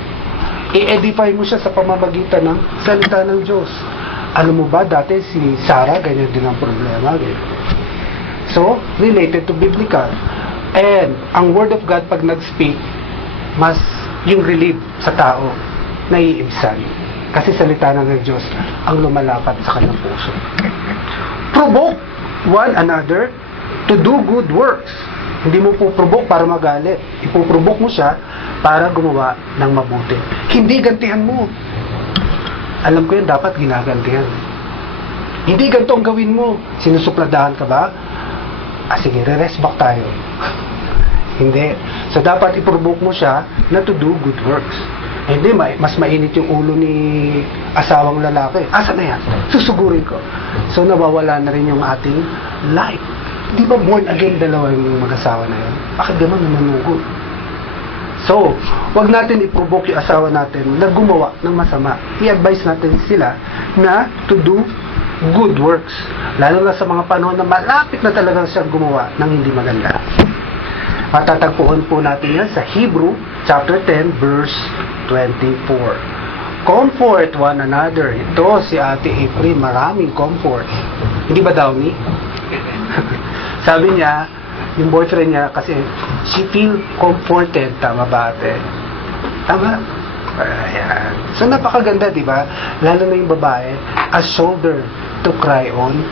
I-edify mo siya sa pamamagitan ng salita ng Diyos. Alam mo ba, dati si Sarah, ganyan din ang problema. So, related to biblical. And, ang word of God, pag nag-speak, mas yung relief sa tao, naiibsan. Kasi salita ng Diyos ang lumalapad sa kanyang puso. Provoke one another to do good works. Hindi mo po provoke para magalit. Ipoprovoke mo siya para gumawa ng mabuti. Hindi gantihan mo. Alam ko yan, dapat ginagantihan. Hindi ganito ang gawin mo. Sinusupladahan ka ba? Sige, re-rest back tayo. Hindi. So, dapat iprovoke mo siya na to do good works. Eh, hindi, mas mainit yung ulo ni asawang lalaki. Asa na yan? Susugurin ko. So, nawawala na rin yung ating life. Di ba born again dalawa yung mag-asawa na yun? Bakit gano'n nanunugod? So, wag natin i-provoke yung asawa natin na gumawa ng masama. I-advise natin sila na to do good works. Lalo na sa mga panahon na malapit na talagang siyang gumawa ng hindi maganda. Matatagpuan po natin yan sa Hebrew chapter 10 verse 24. Comfort one another. Ito si Ate April, maraming comfort. Hindi ba daw ni? Sabi niya, yung boyfriend niya kasi she feel comforted. Tama ba, ate? Tama? Ayan. So napakaganda, di ba? Lalo na yung babae, a shoulder to cry on.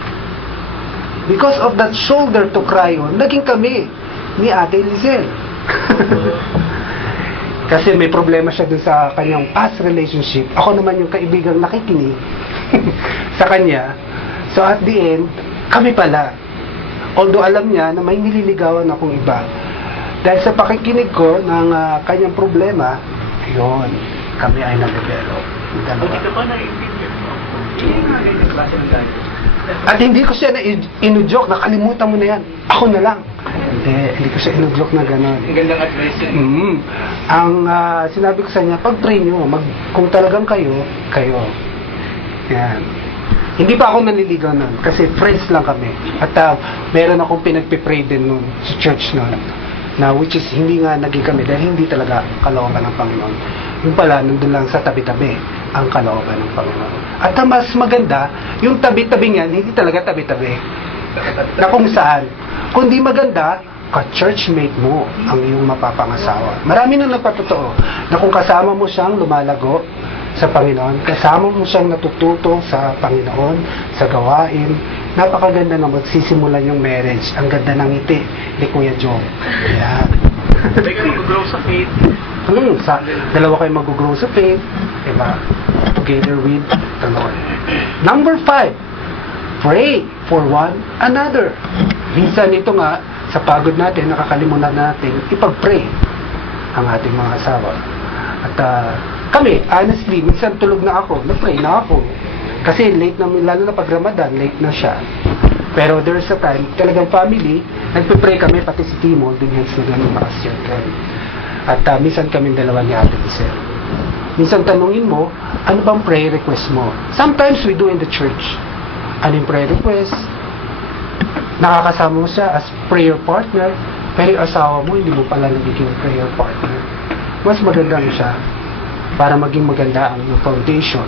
Because of that shoulder to cry on, naging kami ni Ate Lizel. Kasi may problema siya dun sa kanyang past relationship. Ako naman yung kaibigang nakikinig sa kanya. So at the end, kami pala. Although alam niya na may nililigawan akong iba. Dahil sa pakikinig ko ng kanyang problema, yun, kami ay nag-develop. Hindi ka pa naiintindihan mo. Hindi nga ganyan klase ng galit. At hindi ko siya na inudyok, nakalimutan mo na yan. Ako na lang. Hindi ko siya inudyok na gano'n. Ang gandang advice yun. Ang sinabi ko sa niya, pag-pray nyo, kung talagang kayo. Yan. Hindi pa ako nanliligaw nun, kasi friends lang kami. At meron akong pinagpipray din nun sa church nun, na which is hindi nga naging kami dahil hindi talaga kalooban ng Panginoon. Yung pala, nandun lang sa tabi-tabi ang kalooban ng Panginoon. At ang mas maganda, yung tabi-tabi niyan, hindi talaga tabi-tabi. Na kung saan, kundi maganda, ka-churchmate mo ang iyong mapapangasawa. Marami na nagpatotoo na kung kasama mo siyang lumalago sa Panginoon, kasama mo siyang natututo sa Panginoon, sa gawain, napakaganda na magsisimulan yung marriage. Ang ganda ng ngiti ni Kuya Joe. Ayan. May ka mag-grow sa faith. Dalawa kayo mag-grow sa faith, diba? Together with the Lord. Number 5, pray for one another. Minsan ito nga, sa pagod natin, nakakalimutan natin ipag-pray ang ating mga asawa. At kami, honestly, minsan tulog na ako, nag-pray na ako. Kasi late na, lalo na pag Ramadan, late na siya. Pero there's a time, talagang family, nagpe-pray kami, pati si Timo, dunhans na ganun makasirkel. At minsan kami dalawa ni Ate Giselle. Minsan tanungin mo, ano bang prayer request mo? Sometimes we do in the church. Ano yung prayer request? Nakakasama mo siya as prayer partner, pero yung asawa mo, hindi mo pala nagiging prayer partner. Mas maganda siya para maging maganda ang foundation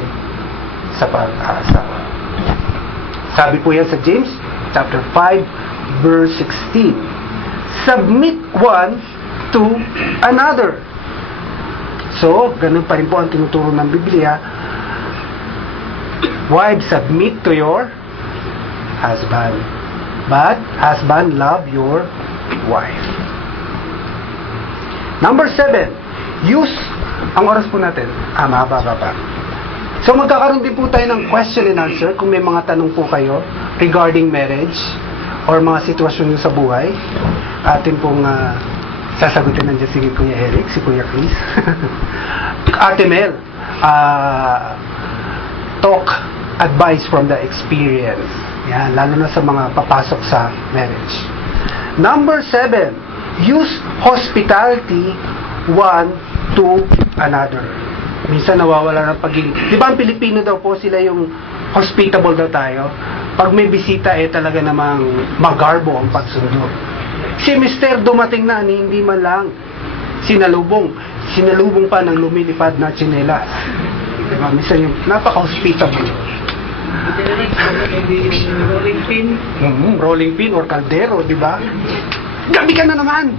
sa pag-aasawa. Sabi po yan sa James chapter 5 verse 16. Submit one to another. So, ganun pa rin po ang tinuturo ng Biblia. Wives, submit to your husband. But, husband, love your wife. Number 7, use, ang oras po natin, mahaba pa. So, magkakaroon din po tayo ng question and answer kung may mga tanong po kayo regarding marriage or mga sitwasyon nyo sa buhay. Atin pong sasagutin nandiyan si Kuya Eric, si Kuya Chris. Ate Mel, talk, advice from the experience. Yan, lalo na sa mga papasok sa marriage. Number 7, use hospitality one to another. Minsan nawawala ng pagiging. Di ba ang Pilipino daw po sila yung hospitable daw tayo? Pag may bisita talaga namang magarbo ang pagsundo. Si Mister dumating na, hindi man lang sinalubong pa ng lumilipad na tsinelas. Di ba? Minsan yung napaka-hospitable. Rolling pin. Rolling pin or kaldero, di ba? Gabi ka na naman!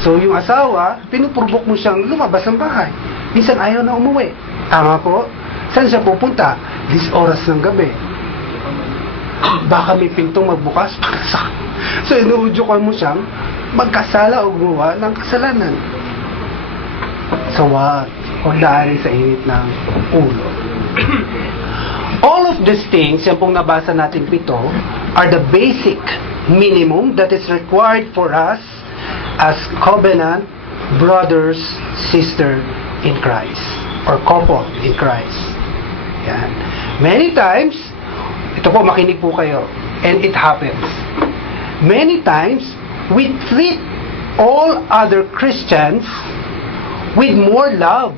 So, yung asawa, pinupurbok mo siyang lumabas ng bahay. Minsan ayaw na umuwi. Tama po? Saan siya pupunta? This oras ng gabi. Baka may pintong magbukas para sa... So, inuudyokan mo siyang magkasala o gumawa ng kasalanan. So, huwag daanin sa init ng ulo. All of these things, yan pong nabasa natin pito, are the basic minimum that is required for us as covenant brothers, sister in Christ or couple in Christ. Yan. Many times, ito po, makinig po kayo, and it happens. Many times, we treat all other Christians with more love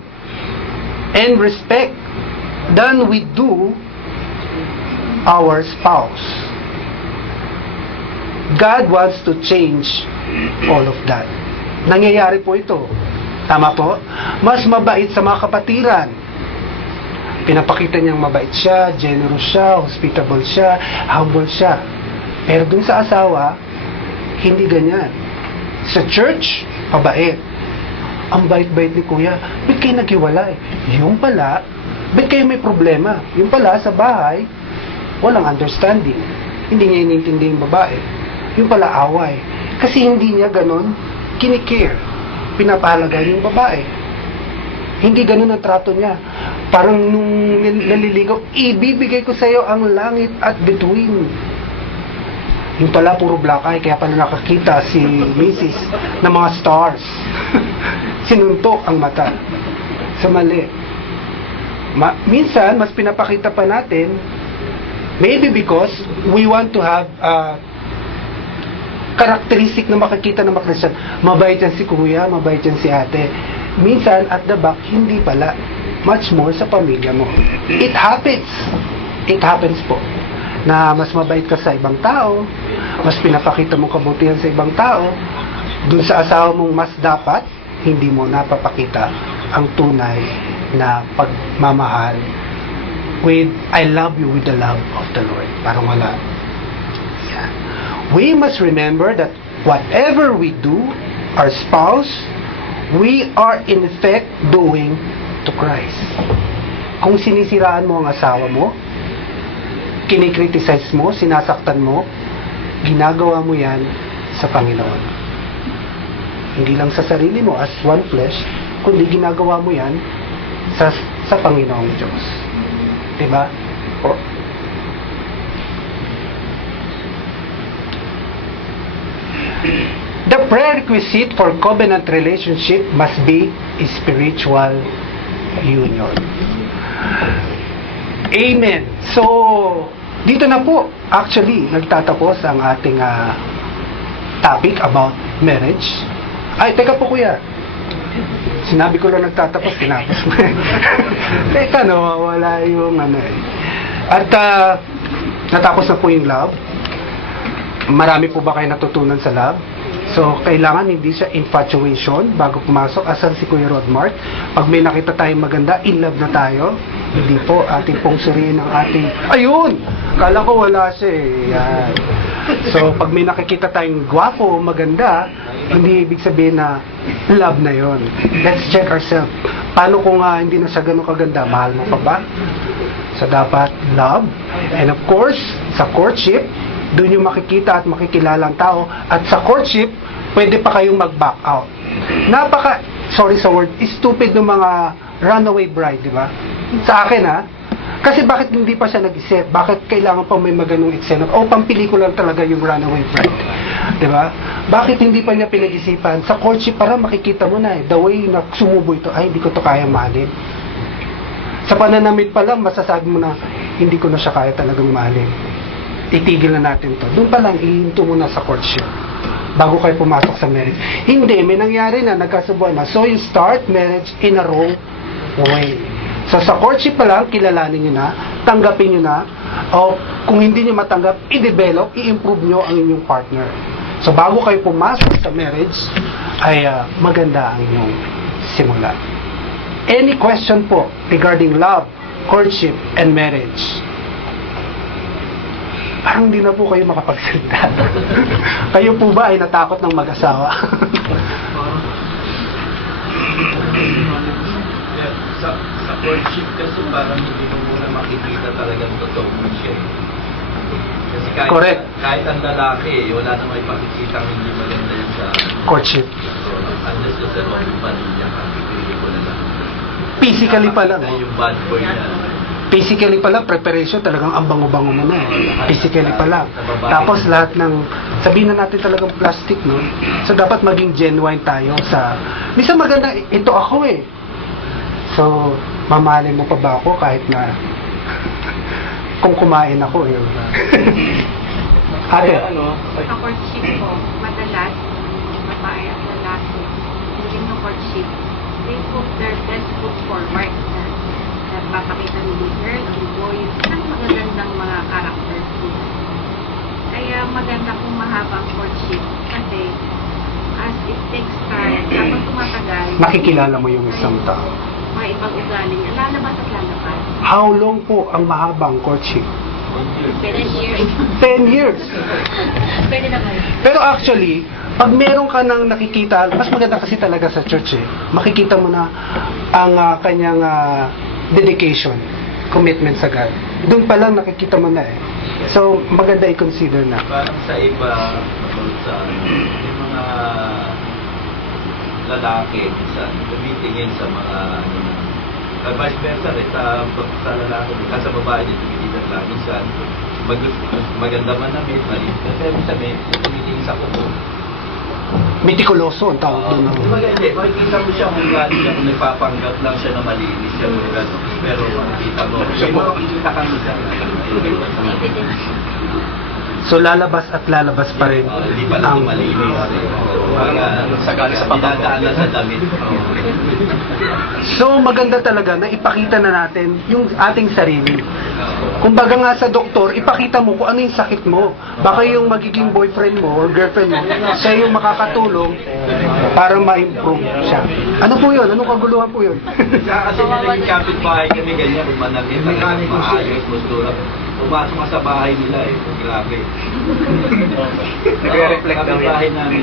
and respect than we do our spouse. God wants to change all of that. Nangyayari po ito. Tama po? Mas mabait sa mga kapatiran. Pinapakita niyang mabait siya, generous siya, hospitable siya, humble siya. Pero dun sa asawa, hindi ganyan. Sa church, mabait. Ang bait-bait ni kuya, ba't kayo naghiwalay? Yung pala, ba't kayo may problema? Yung pala, sa bahay, walang understanding. Hindi niya inintindi yung babae. Yung pala, away. Kasi hindi niya ganon kinikare. Pinapahalaga yung babae. Hindi ganon ang trato niya. Parang nung naliligaw, ibibigay ko sa'yo ang langit at bituin. Yung pala, puro black eye, kaya pala nakakita si Mrs. ng mga stars. Sinuntok ang mata. Sa mali. Minsan, mas pinapakita pa natin, maybe because we want to have characteristic na makikita ng mga Christian. Mabait yan si kuya, mabait yan si ate. Minsan, at the back, hindi pala. Much more sa pamilya mo. It happens. It happens po. Na mas mabait ka sa ibang tao, mas pinapakita mo kabutihan sa ibang tao, dun sa asawa mong mas dapat, hindi mo napapakita ang tunay na pagmamahal with, I love you with the love of the Lord. Parang wala. Yeah. We must remember that whatever we do, our spouse, we are in effect doing to Christ. Kung sinisiraan mo ang asawa mo, kinikriticize mo, sinasaktan mo, ginagawa mo yan sa Panginoon. Hindi lang sa sarili mo as one flesh, kundi ginagawa mo yan sa Panginoong Diyos. Diba? O, the prerequisite for covenant relationship must be a spiritual union. Amen. So, dito na po, actually, nagtatapos ang ating topic about marriage. Ay, teka po kuya. Sinabi ko lang nagtatapos, tinapos mo. Teka, nawawala yung ano eh. At natapos na po yung love. Marami po ba kayo natutunan sa love? So, kailangan hindi siya infatuation bago pumasok. Asan si Kuya Rodmark? Pag may nakita tayong maganda, in love na tayo. Hindi po, ating pong suriin ang ating... Ayun! Kala ko wala siya eh. Yan. So, pag may nakikita tayong gwapo, maganda, hindi ibig sabihin na love na yon. Let's check ourselves. Paano kung hindi na siya ganun kaganda? Mahal mo pa ba? So, dapat love. And of course, sa courtship, doon yung makikita at makikilala ang tao. At sa courtship, pwede pa kayong mag-back out. Sorry sa word, stupid ng mga runaway bride, di ba? Sa akin kasi bakit hindi pa siya nag-isip? Bakit kailangan pa may maganong eksena? O pampelikula lang talaga yung runaway bride. Di ba? Bakit hindi pa niya pinag-isipan? Sa courtship para makikita mo na the way na sumubo ito, ay hindi ko to kaya mahalin. Sa pananamit pa lang, masasabi mo na hindi ko na siya kaya talagang mahalin. Itigil na natin to. Doon pa lang, ihinto mo na sa courtship bago kayo pumasok sa marriage. Hindi, may nangyari na, nagkasubuan na. So you start marriage in a wrong way. So sa courtship pa lang, kilalanin nyo na, tanggapin nyo na, o kung hindi nyo matanggap, i-develop, i-improve nyo ang inyong partner. So bago kayo pumasok sa marriage, ay maganda ang inyong simula. Any question po regarding love, courtship, and marriage? Parang hindi na po kayo makapagsalita. Kayo po ba ay natakot ng mag-asawa? Sa courtship kasi parang hindi mo muna makikita talagang totoo mo siya. Kasi kahit ang lalaki, wala namang ipakikita ang hindi maganda yun sa Courtship. unless sa wrong path niya, pipili ko na lang. Physically pa lang. Yung bad boy na. Physically pa lang, preparation talagang ang bango-bango mo na eh. Physically pa lang. Tapos lahat ng, sabihin na natin talagang plastic, no? So dapat maging genuine tayo sa, minsan maganda, ito ako eh. So, mamahalin mo pa ba ako kahit na kung kumain ako yun. Kaya Ate, Sa courtship po, madalas, babae at lalaki, during the courtship, they put their best foot forward na nagpapakita ni girl o ni boy ng magagandang mga characters nila. Kaya maganda kung mahabang courtship kasi as it takes time, habang tumatagal, makikilala mo yung isang tao. may ibang ugali niya, lalabas at lalabas. How long po ang mahabang courtship? 10 years. 10 years. Pwede naman. Pero actually, pag meron ka nang nakikita, mas maganda kasi talaga sa church eh, makikita mo na ang kanyang dedication, commitment sa God. Doon pa lang nakikita mo na eh. So, maganda i-consider na. Parang sa iba, sa yung mga lalaki, minsan, tumitingin sa mga, vice versa, sa lalaki, sa babae, tumitingin sa minsan, maganda man namin, maliit na, pero minsan may tumitingin sa kuko. Mitikuloso ang tawag doon. Hindi, makikita mo siya kung galing siya, kung nagpapanggap lang siya na malinis siya, pero makikita mo, makikita ka mo siya. So, lalabas at lalabas pa rin. Hindi pa lang malinis. Sagana sa Dinadaan sa damit. So, maganda talaga na ipakita na natin yung ating sarili. Kumbaga nga sa doktor, ipakita mo kung ano yung sakit mo. Baka yung magiging boyfriend mo or girlfriend mo, siya yung makakatulong para ma-improve siya. Ano po yun? Anong kaguluhan po yun? Kasi naging kapitbahay kami ganyan, manamit, maayos, mustura. Pumasok ka sa bahay nila eh, grabe. Nagre-reflect daw Kapitbahay yan. namin.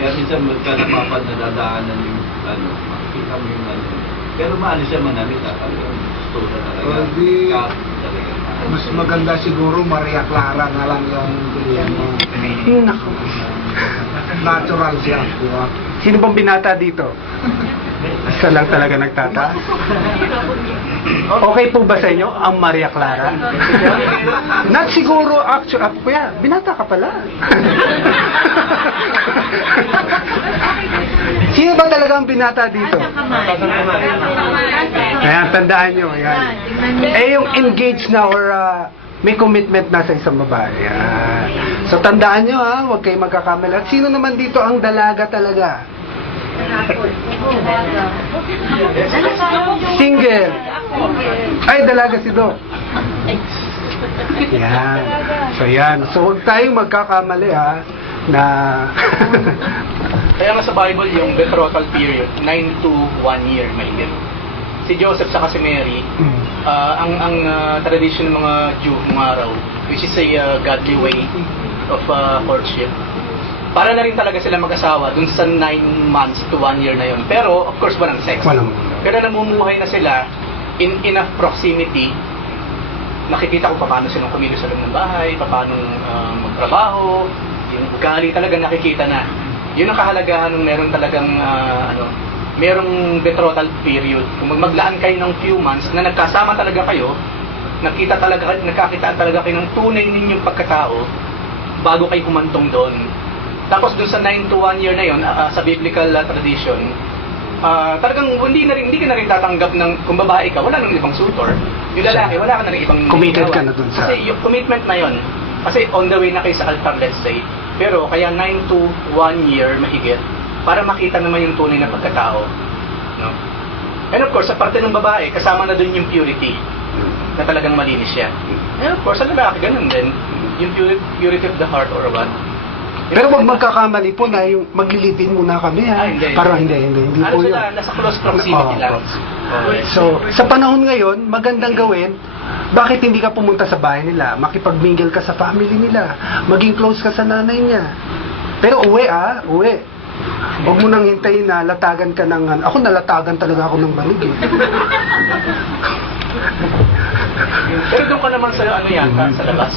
Kaya minsan magka napapad na dadaanan yung makikita mo yung Pero maano siya manamit, talagang mustura talaga. Hindi. Kapit talaga. Mas maganda siguro Maria Clara na lang yung pilihan mo. Nako. Natural siya, di ba? Sino bang binata dito? Isa lang talaga nagtataas. Okay po ba sa inyo ang Maria Clara? Not siguro, actually, kuya, binata ka pala. Sino ba talaga ang binata dito? Ayan, tandaan nyo. Ayan. Eh, yung engaged na or may commitment na sa isang babae. Ayan. So, tandaan nyo ha, huwag kayo magkakamali. At sino naman dito ang dalaga talaga? Single. Ay, dalaga si Doc. Yan. So, yan. So, huwag tayong magkakamali ha, na... Kaya nga sa Bible, yung betrothal period, 9 to 1 year, mahigit. Si Joseph sa si Mary, ang tradition ng mga Jew ng araw, which is a godly way of courtship. Para na rin talaga sila mag-asawa dun sa 9 months to 1 year na yun. Pero, of course, walang sex. Walang. Pero namumuhay na sila in enough proximity. Nakikita ko paano silang kumilos sa loob ng bahay, paano magtrabaho, yung ugali talaga nakikita na. Yun ang kahalagahan ng meron talagang merong betrothal period. Kung maglaan kayo ng few months na nagkasama talaga kayo, nakakita talaga kayo ng tunay ninyong pagkatao bago kayo humantong doon. Tapos dun sa 9 to 1 year na yon, sa biblical tradition, talagang hindi ka na rin tatanggap ng, kung babae ka, wala nang ibang suitor. Yung lalaki, wala ka na rin ibang Committed ka niligawan. na dun sa... Kasi yung commitment na yon, kasi on the way na kayo sa altar, let's say. Pero kaya 9 to 1 year mahigit, para makita naman yung tunay na pagkatao. No? And of course, sa parte ng babae, kasama na dun yung purity, na talagang malinis siya. And of course, sa lalaki, ganun din. Yung purity of the heart or what. Pero wag magkakamali po na yung maglilipin muna kami ha. Hindi. Parang hindi Ano po yun. sila, nasa close proximity lang. Okay. So, sa panahon ngayon, magandang gawin, bakit hindi ka pumunta sa bahay nila? Makipag-mingle ka sa family nila. Maging close ka sa nanay niya. Pero uwi. Huwag mo nang hintayin na latagan ka ng... Ako nalatagan talaga ako ng banig eh. Pero doon ka naman sa sa labas.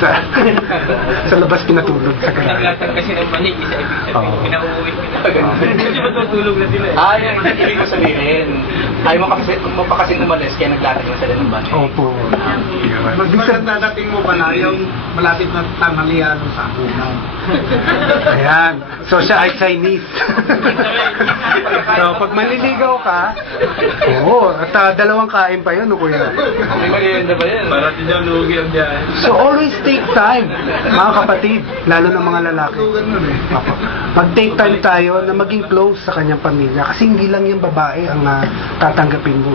sa labas pinatulog sa garahe. Naglatag kasi ng panig, isa ibig sabihin, Oo. pinauuwi ko na. Kasi matutulog na sila eh. Yan ang ibig ko sabihin. Ayaw mo pa kasing umalis, kaya naglatag na sila ng bahay. Opo. Mas maganda dating mo pa na yung malapit na tanghalian sa hapunan. Ayan. So siya ay Chinese. So pag manliligaw ka, at dalawang kain pa yun, no, kuya? May merienda ba yan? Para din daw lugi ang biyahe. So always take time, mga kapatid, lalo ng mga lalaki. Ganun eh. Mag-take time tayo na maging close sa kanyang pamilya kasi hindi lang yung babae ang tatanggapin mo.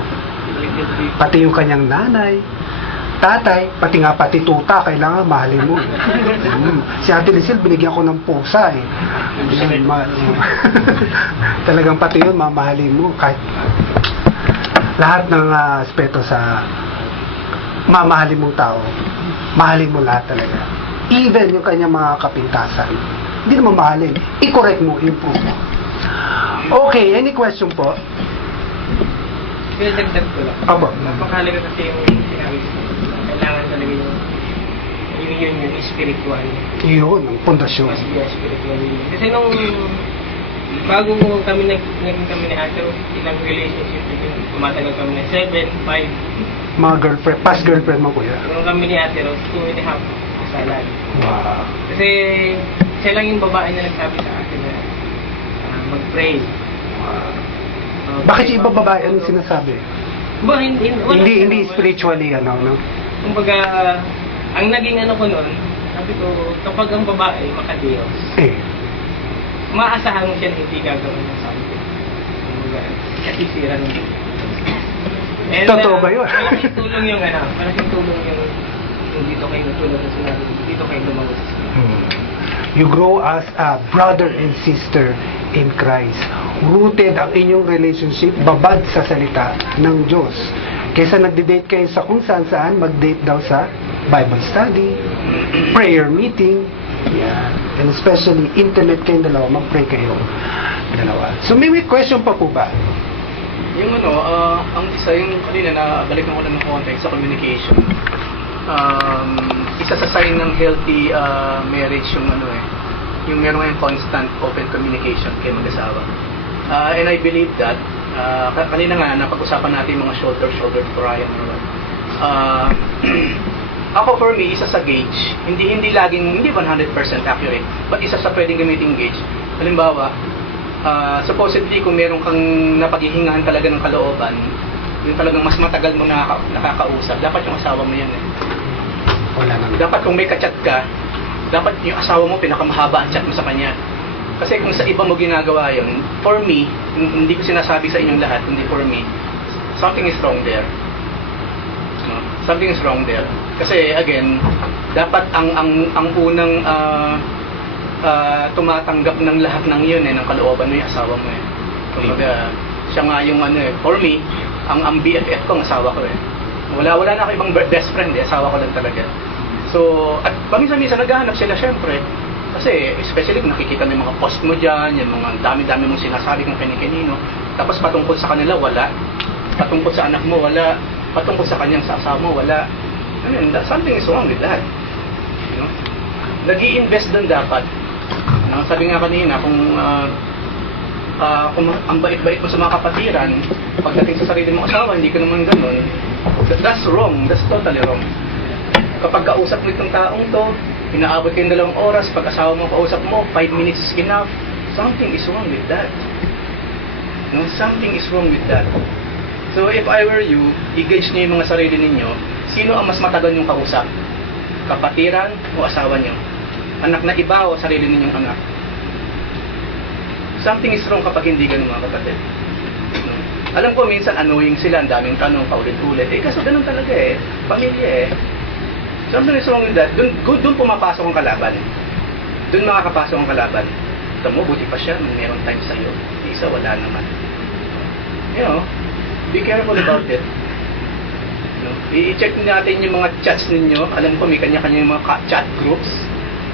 Pati yung kanyang nanay, tatay, pati tuta, kailangan mahalin mo. Si Ate Lisel, binigyan ko ng pusa eh. Yan, talagang pati yun, mamahalin mo. Kahit lahat ng aspeto sa mamahalin mong tao, mahalin mo lahat talaga. Even yung kanyang mga kapintasan, hindi naman mahalin. I-correct mo, improve mo. Okay, any question po? Pinadagdag ko lang. Opo. Napakahalaga kasi yung sinabi ko. Kailangan talaga yung spiritual. Yun, ang pundasyon. Mas spiritual yun. Kasi nung bago kami naging kami ni Ate Rose, ilang relationship din, tumatagal kami na 7, 5. Mga girlfriend, past girlfriend mo, kuya. Nung kami ni Ate Rose, 2.5 kasalan. Wow. Kasi siya lang yung babae na nagsabi sa akin na mag-pray. Bakit yung iba babae ang sinasabi? Ba, Hindi spiritually, no? Kumbaga, ang naging ano ko noon, sabi ko, kapag ang babae makadiyos, Eh, maasahan mo siya na hindi gagawin ng something. Kumbaga, kasisiran mo. Totoo ba yun? Malaking tulong yung malaking tulong yung dito kayo natulog na sinabi, dito kayo lumawas. you grow as a brother and sister in Christ. Rooted ang inyong relationship, babad sa salita ng Diyos. Kaysa nagde-date kayo sa kung saan, mag-date daw sa Bible study, prayer meeting, and especially intimate kayong dalawa, mag-pray kayo dalawa. So may question pa po ba? Yung ang isa yung kanina na balikan ko lang ng konti sa communication. Isa sa sign ng healthy marriage yung yung meron yung constant open communication kay mag-asawa. And I believe that kanina nga napag-usapan natin yung mga shoulder to cry and all. Ako for me, isa sa gauge, hindi 100% accurate, but isa sa pwedeng gamitin gauge. Halimbawa, supposedly kung meron kang napaghihingahan talaga ng kalooban, yung talagang mas matagal mo nakakausap, dapat yung asawa mo yan eh. Wala nang. Dapat kung may ka-chat ka, dapat yung asawa mo pinakamahaba ang chat mo sa kanya. Kasi kung sa iba mo ginagawa yun, for me, hindi ko sinasabi sa inyong lahat, hindi for me, something is wrong there. No? Something is wrong there. Kasi again, dapat ang unang tumatanggap ng lahat ng yun ng kalooban mo yung asawa mo eh. Kumbaga, siya nga yung for me, ang BFF ko, ang asawa ko eh. Wala na ako ibang best friend eh, asawa ko lang talaga. So, at paminsan-minsan naghahanap sila syempre. Kasi, especially kung nakikita mo yung mga post mo dyan, yung mga dami-dami mong sinasabi kung kani-kanino, tapos patungkol sa kanila, wala. Patungkol sa anak mo, wala. Patungkol sa kanyang asawa mo, wala. I mean, something is wrong with that. You know? Nag-i-invest doon dapat. Sabi nga kanina, kung ang bait-bait mo sa mga kapatiran, pagdating sa sarili mong asawa, hindi ka naman ganun, that's wrong. That's totally wrong. Kapag kausap mo itong taong to, inaabot kayong 2 oras, pag asawa mo kausap mo, 5 minutes is enough. Something is wrong with that. No? Something is wrong with that. So if I were you, i-gauge niyo yung mga sarili ninyo, sino ang mas matagal niyong kausap? Kapatiran o asawa niyo? Anak na iba o sarili ninyong anak? Something is wrong kapag hindi ganun mga kapatid. No? Alam ko minsan annoying sila, ang daming tanong, paulit-ulit. Kasi ganun talaga eh. Pamilya eh. Something is wrong with that. Doon pumapasok ang kalaban. Doon makakapasok ang kalaban. Ito mo, buti pa siya, mayroong time sa'yo. Isa, wala naman. You know, be careful about it. No? I-check natin yung mga chats ninyo. Alam ko, may kanya-kanya yung mga chat groups.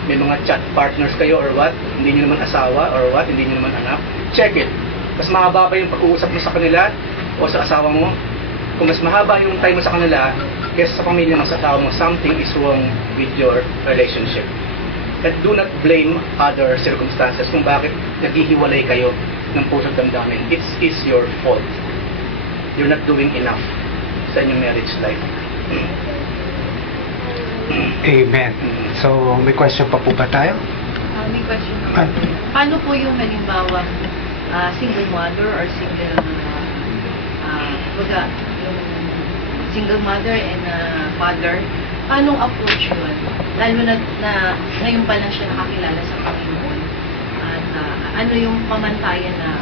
May mga chat partners kayo or what. Hindi nyo naman asawa or what. Hindi nyo naman anak. Check it. Mas mahaba ba yung pag-uusap mo sa kanila o sa asawa mo? Kung mas mahaba yung time mo sa kanila, kesa sa pamilya mo, sa tao mo, something is wrong with your relationship. And do not blame other circumstances kung bakit naghihiwalay kayo ng puso't damdamin. It is your fault. You're not doing enough sa inyong marriage life. Amen. So, may question pa po ba tayo? May question Ah. naman. Paano po yung halimbawa single mother or single baga, yung single mother and father, paano approach yun? Lalo na ngayon pa lang siya nakakilala sa Panginoon. At ano yung pamantayan na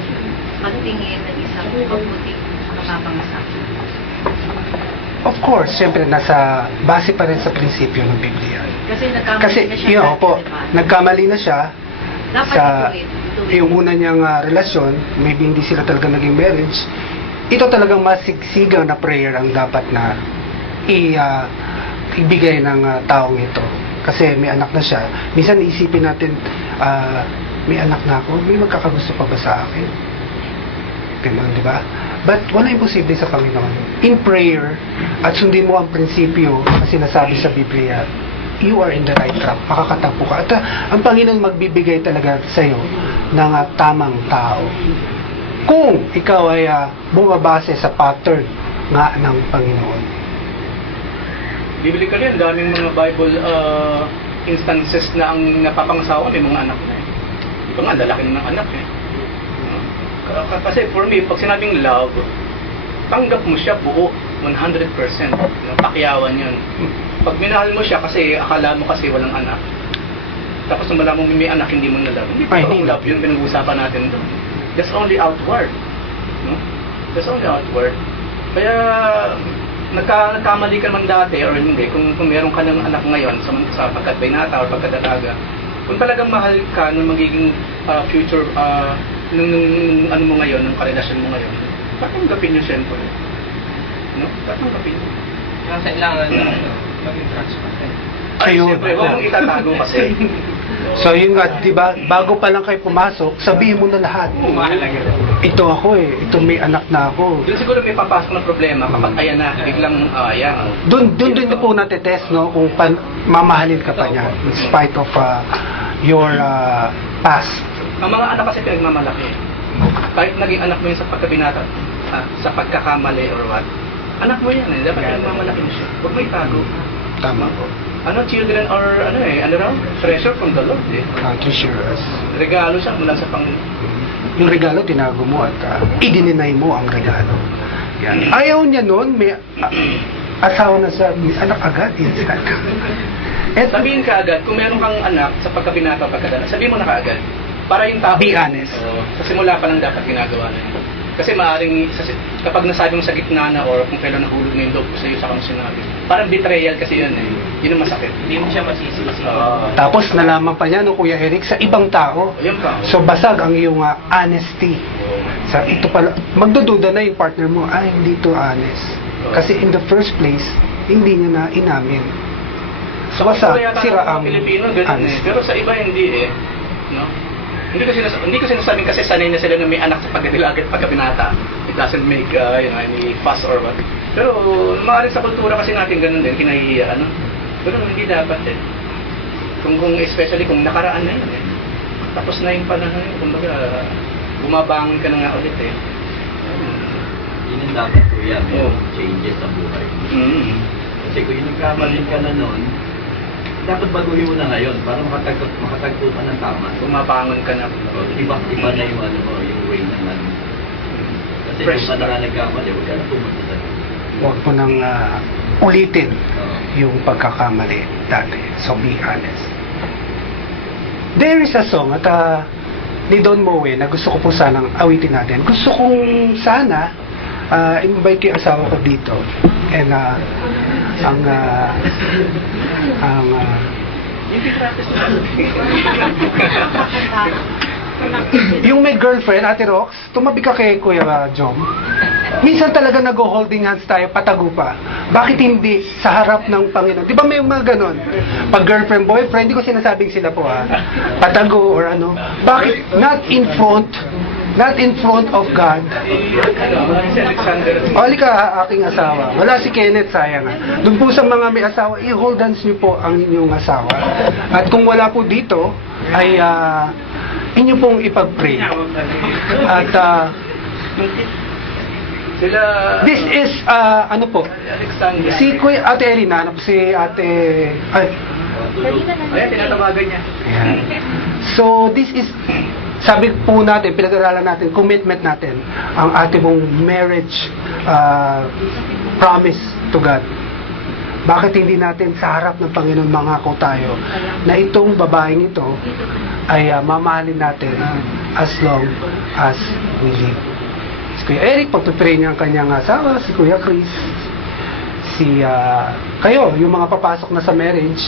magtingin ng isang mabuting kapapangasak? Of course, siyempre, base pa rin sa prinsipyo ng Biblia. Kasi nagkamali Kasi, na siya. yun, dati, po, diba? nagkamali na siya Dapat sa ituloy. yung una niyang relasyon, maybe hindi sila talaga naging marriage. Ito talagang masigsigang na prayer ang dapat na ibigay ng taong ito. Kasi may anak na siya. Minsan iisipin natin, may anak na ako, may magkakagusto pa ba sa akin? Ganun, di ba? But wala imposible sa Panginoon. In prayer, at sundin mo ang prinsipyo na sinasabi sa Biblia, you are in the right track. Makakatakbo ka. At ang Panginoon magbibigay talaga sa iyo ng tamang tao. Kung ikaw ay bumabase sa pattern nga ng Panginoon. Biblically, ang daming mga Bible instances na ang napapangasawa may mga anak na eh. Iba nga, lalaki na ng anak eh. Kasi for me, pag sinabing love, tanggap mo siya buo, 100%. Pakyawan yun. Pag minahal mo siya kasi akala mo kasi walang anak, tapos nung malaman mo may anak, hindi mo na love. Hindi pa Ay, love yun, pinag-uusapan natin doon. That's only outward. No? That's only outward. Kaya, nagkamali ka naman dati or hindi, kung meron ka ng anak ngayon sa pagkatbaynata o pagkatalaga, kung talagang mahal ka ng magiging future nung ano mo ngayon, nung karelasyon mo ngayon, tatanggapin nyo siyempre. No? Tatanggapin nyo. Ang kailangan na maging transparent. Ay, Ayun. siyempre, huwag mong itatago kasi. So yun nga, di ba, bago pa lang kayo pumasok, sabihin mo na lahat. Mahalaga. Ito ako ito may anak na ako. Doon siguro may papasok na problema kapag ayan na, biglang ayan. Doon din po natetest, no, kung mamahalin ka pa niya in spite of your past. Ang mga anak kasi pinagmamalaki. Kahit naging anak mo yun sa pagkabinata, sa pagkakamali or what, anak mo yan eh, dapat pinagmamalaki mo siya. Huwag mo itago. Tama po. Children are, treasure from the Lord eh. Treasure us. Regalo siya mula sa Panginoon. Yung regalo, tinago mo at idininay mo ang regalo. Yan. Ayaw niya noon, may asawa na siya, may anak agad. Et, Sabihin ka agad, kung meron kang anak sa pagkabinata o pagkadala, sabihin mo na kaagad. Para yung tao. Be honest. Sa simula pa lang dapat ginagawa na yun. Kasi maaaring, kapag nasabi mo sa gitna na or kung kailan nahulog na yung loob ko sa'yo sa kung sinabi, parang betrayal kasi yun eh. Yun ang masakit. Hindi mo siya masisisi. tapos nalaman pa niya, no, Kuya Eric, sa ibang tao. Yun pa. So basag ang iyong honesty. Sa ito pala, magdududa na yung partner mo, hindi to honest. Kasi in the first place, hindi niya na inamin. So basag, sira ang Pilipino, ganun eh. honesty. Pero sa iba hindi eh. No? Hindi ko sinasabing kasi sanay na sila na may anak sa pagkadilag at pagkabinata. It doesn't make any fuss or what. Pero maaaring sa kultura kasi natin ganun din, kinahihiya, ano? Pero hindi dapat eh. Kung especially kung nakaraan na yun eh. Tapos na yung panahon yun, kumbaga bumabangon ka na nga ulit eh. Yun yung dapat ko yan, Oo. changes sa buhay. Mm. Kasi kung yung nagkamalin ka na noon, dapat baguhin mo na ngayon para makatagpo ka ng tama. Bumabangon ka na. So, iba na yung yung way ng ano. Kasi Fresh kung ka na nagkamali, huwag ka na pumunta sa Huwag mo nang ulitin Oo. yung pagkakamali dati. So be honest. There is a song at ni Don Moe na gusto ko po sanang awitin natin. Gusto kong sana invite yung asawa ko dito. And yung may girlfriend, Ate Rox, tumabi ka kay Kuya Jom. Minsan talaga nag-holding hands tayo, patago pa. Bakit hindi sa harap ng Panginoon? Di ba may mga ganon? Pag girlfriend, boyfriend, hindi ko sinasabing sila po patago or ano. Bakit not in front Not in front of God. Si Alexander. Oli ka, aking asawa. Wala si Kenneth, sayang. Doon po sa mga may asawa, i-hold hands niyo po ang inyong asawa. At kung wala po dito, ay inyo pong ipag-pray. At Sila... this is, ano po, Alexander. si Kuya, Ate Erina, si Ate, ay, Ayan, tinatawagan niya. ayan. So, this is, sabi po natin, pinag-aralan natin, commitment natin, ang ating mong marriage promise to God. Bakit hindi natin sa harap ng Panginoon mangako tayo na itong babaeng ito ay mamahalin natin as long as we live. Si Kuya Eric, pagpipray niya ang kanyang asawa, si Kuya Chris, kayo, yung mga papasok na sa marriage,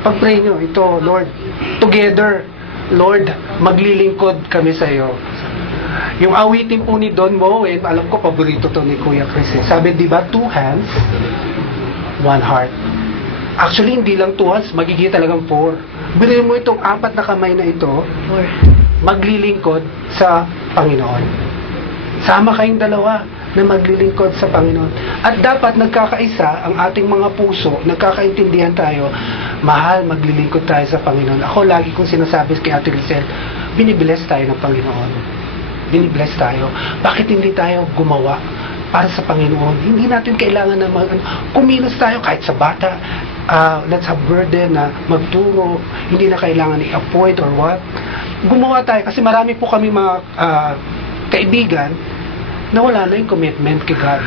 pag-pray nyo, ito, Lord, together, Lord, maglilingkod kami sa iyo. Yung awitin po ni Don Moen, alam ko, paborito to ni Kuya Chris. Sabi, di ba, 2 hands, 1 heart. Actually, hindi lang 2 hands, magiging talagang 4. Bilhin mo itong 4 na kamay na ito, maglilingkod sa Panginoon. Sama kayong dalawa na maglilingkod sa Panginoon. At dapat nagkakaisa ang ating mga puso, nagkakaintindihan tayo, mahal, maglilingkod tayo sa Panginoon. Ako lagi kong sinasabi kay Ate Lizelle, binibless tayo ng Panginoon. Binibless tayo. Bakit hindi tayo gumawa para sa Panginoon? Hindi natin kailangan na kumilos tayo kahit sa bata. Let's have burden na magturo. Hindi na kailangan i-appoint or what. Gumawa tayo kasi marami po kami mga kaibigan na wala na yung commitment kay God.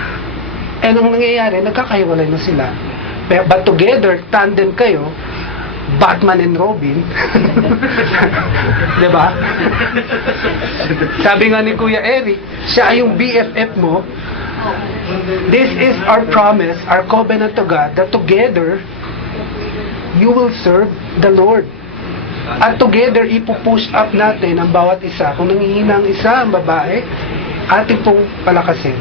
And ang nangyayari, nagkakahiwalay na sila. But together, tandem kayo, Batman and Robin. Diba? Sabi nga ni Kuya Eric, siya ay yung BFF mo. This is our promise, our covenant to God, that together, you will serve the Lord. At together, ipupush up natin ang bawat isa. Kung nangihina ang isa, ang babae, ating pong palakasin.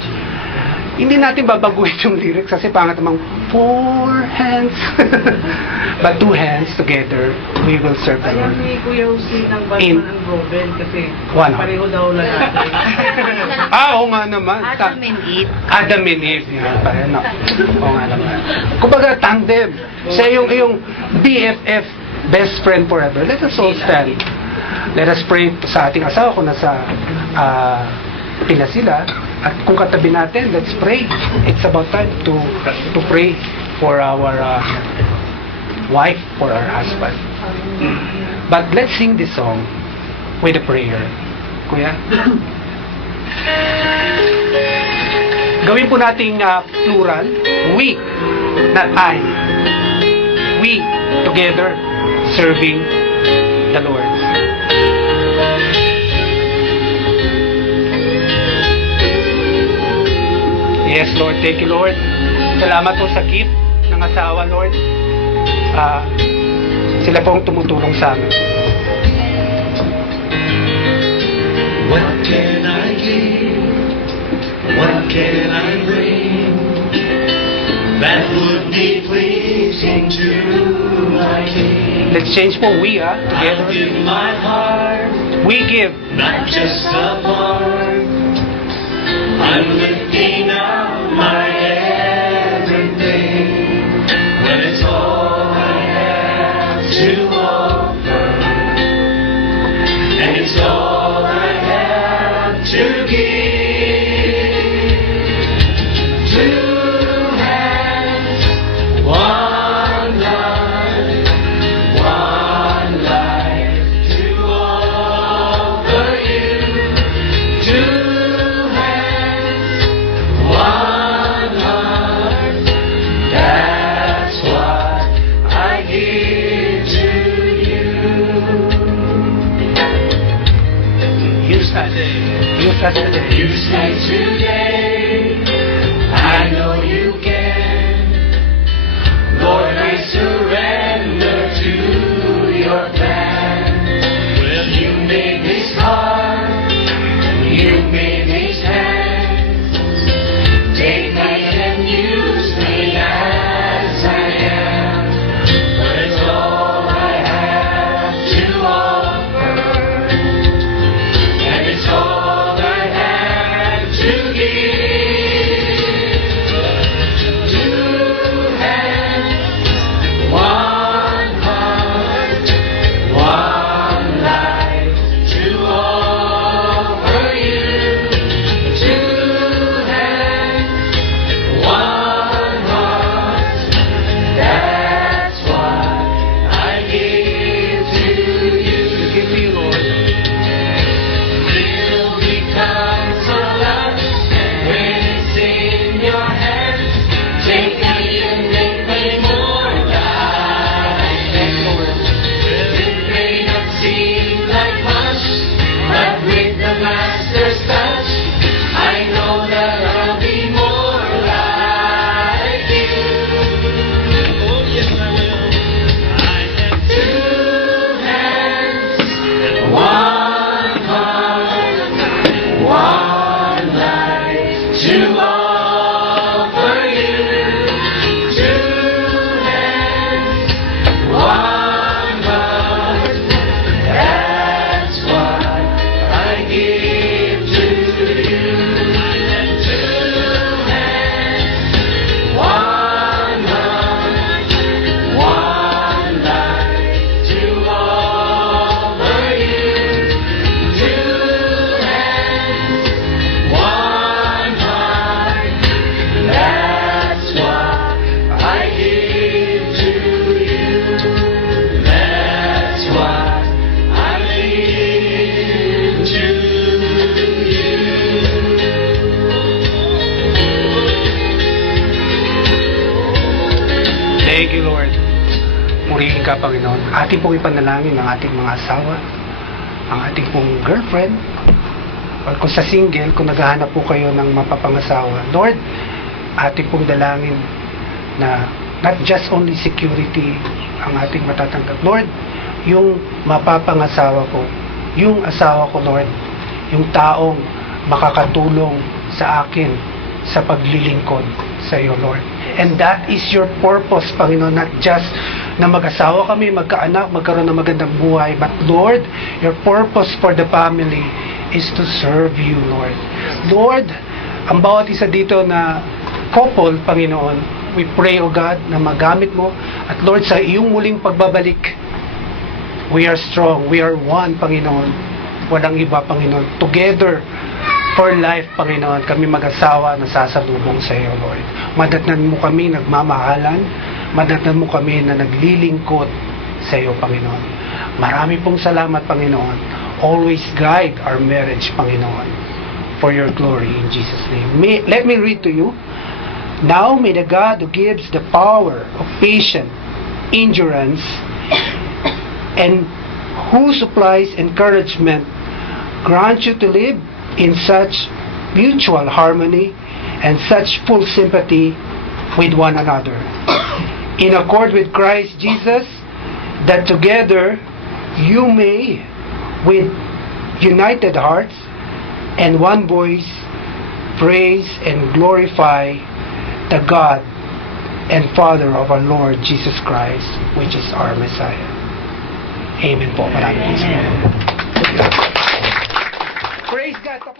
Hindi natin babaguhin yung lyrics kasi pangat namang 4 hands. But 2 hands together, we will serve the Ayaw Lord. ni Kuya Jose ng In- Batman and Robin kasi One. pareho daw lang natin. Oo nga naman. Adam and Eve. Adam and Eve. Yan, pareho, no? Oo nga naman. Kumbaga, tandem. Siya yung BFF, best friend forever. Let us all stand. Let us pray sa ating asawa kung nasa pila sila. At kung katabi natin, let's pray. It's about time to pray for our wife, for our husband. But let's sing this song with a prayer. Kuya? Gawin po nating plural. We, not I. We, together, serving the Lord. Yes, Lord. Thank you, Lord. Salamat po sa gift ng asawa, Lord. Sila po ang tumutulong sa amin. What can I give? What can I bring that would be pleasing to my King? Let's change po we, I'll together. give my heart, We give. not just a part. I'm lifting out my everything when it's all I have to offer, and it's all I have to give. Two hands, one life, one life to offer you. Two hands, one heart, that's what I give to you. Use us. Use us today. You say today, I know you can. Lord, I surrender to your plan. Well, you made this heart, you made these hands. Take me and use me as I am. But it's all I have to offer, and it's all I your hands. Take me and make me more like you. It may not seem like much, but with the Master's touch, I know that I'll be more like you. Oh yes, I will. I have two hands, one heart, one life to offer you. Two hands, one heart, that's what I give to you. I have two hands, one heart, one life to offer you. Two hands, one heart, that's what I give to you. That's what I give to you. Thank you, Lord. Purihin ka, Panginoon. Ating pong ipanalangin ang ating mga asawa, ang ating pong girlfriend, or kung sa single, kung naghahanap po kayo ng mapapangasawa. Lord, ating pong dalangin na not just only security ang ating matatanggap. Lord, yung mapapangasawa ko, yung asawa ko, Lord, yung taong makakatulong sa akin sa paglilingkod sa iyo, Lord. And that is your purpose, Panginoon, not just na mag-asawa kami, magkaanak, magkaroon ng magandang buhay, but Lord, your purpose for the family is to serve you, Lord. Lord, ang bawat isa dito na couple, Panginoon, we pray, O God, na magamit mo, at Lord, sa iyong muling pagbabalik, we are strong, we are one, Panginoon. Walang iba, Panginoon. Together, for life, Panginoon, kami mag-asawa na sasalubong sa iyo, Lord. Madatnan mo kami nagmamahalan, madatnan mo kami na naglilingkod sa iyo, Panginoon. Marami pong salamat, Panginoon. Always guide our marriage, Panginoon, for your glory in Jesus' name. Let me read to you. Now may the God who gives the power of patience, endurance, and who supplies encouragement grant you to live in such mutual harmony and such full sympathy with one another, in accord with Christ Jesus, that together you may, with united hearts and one voice, praise and glorify the God and Father of our Lord Jesus Christ, which is our Messiah. Amen po. Maraming salamat. Praise God.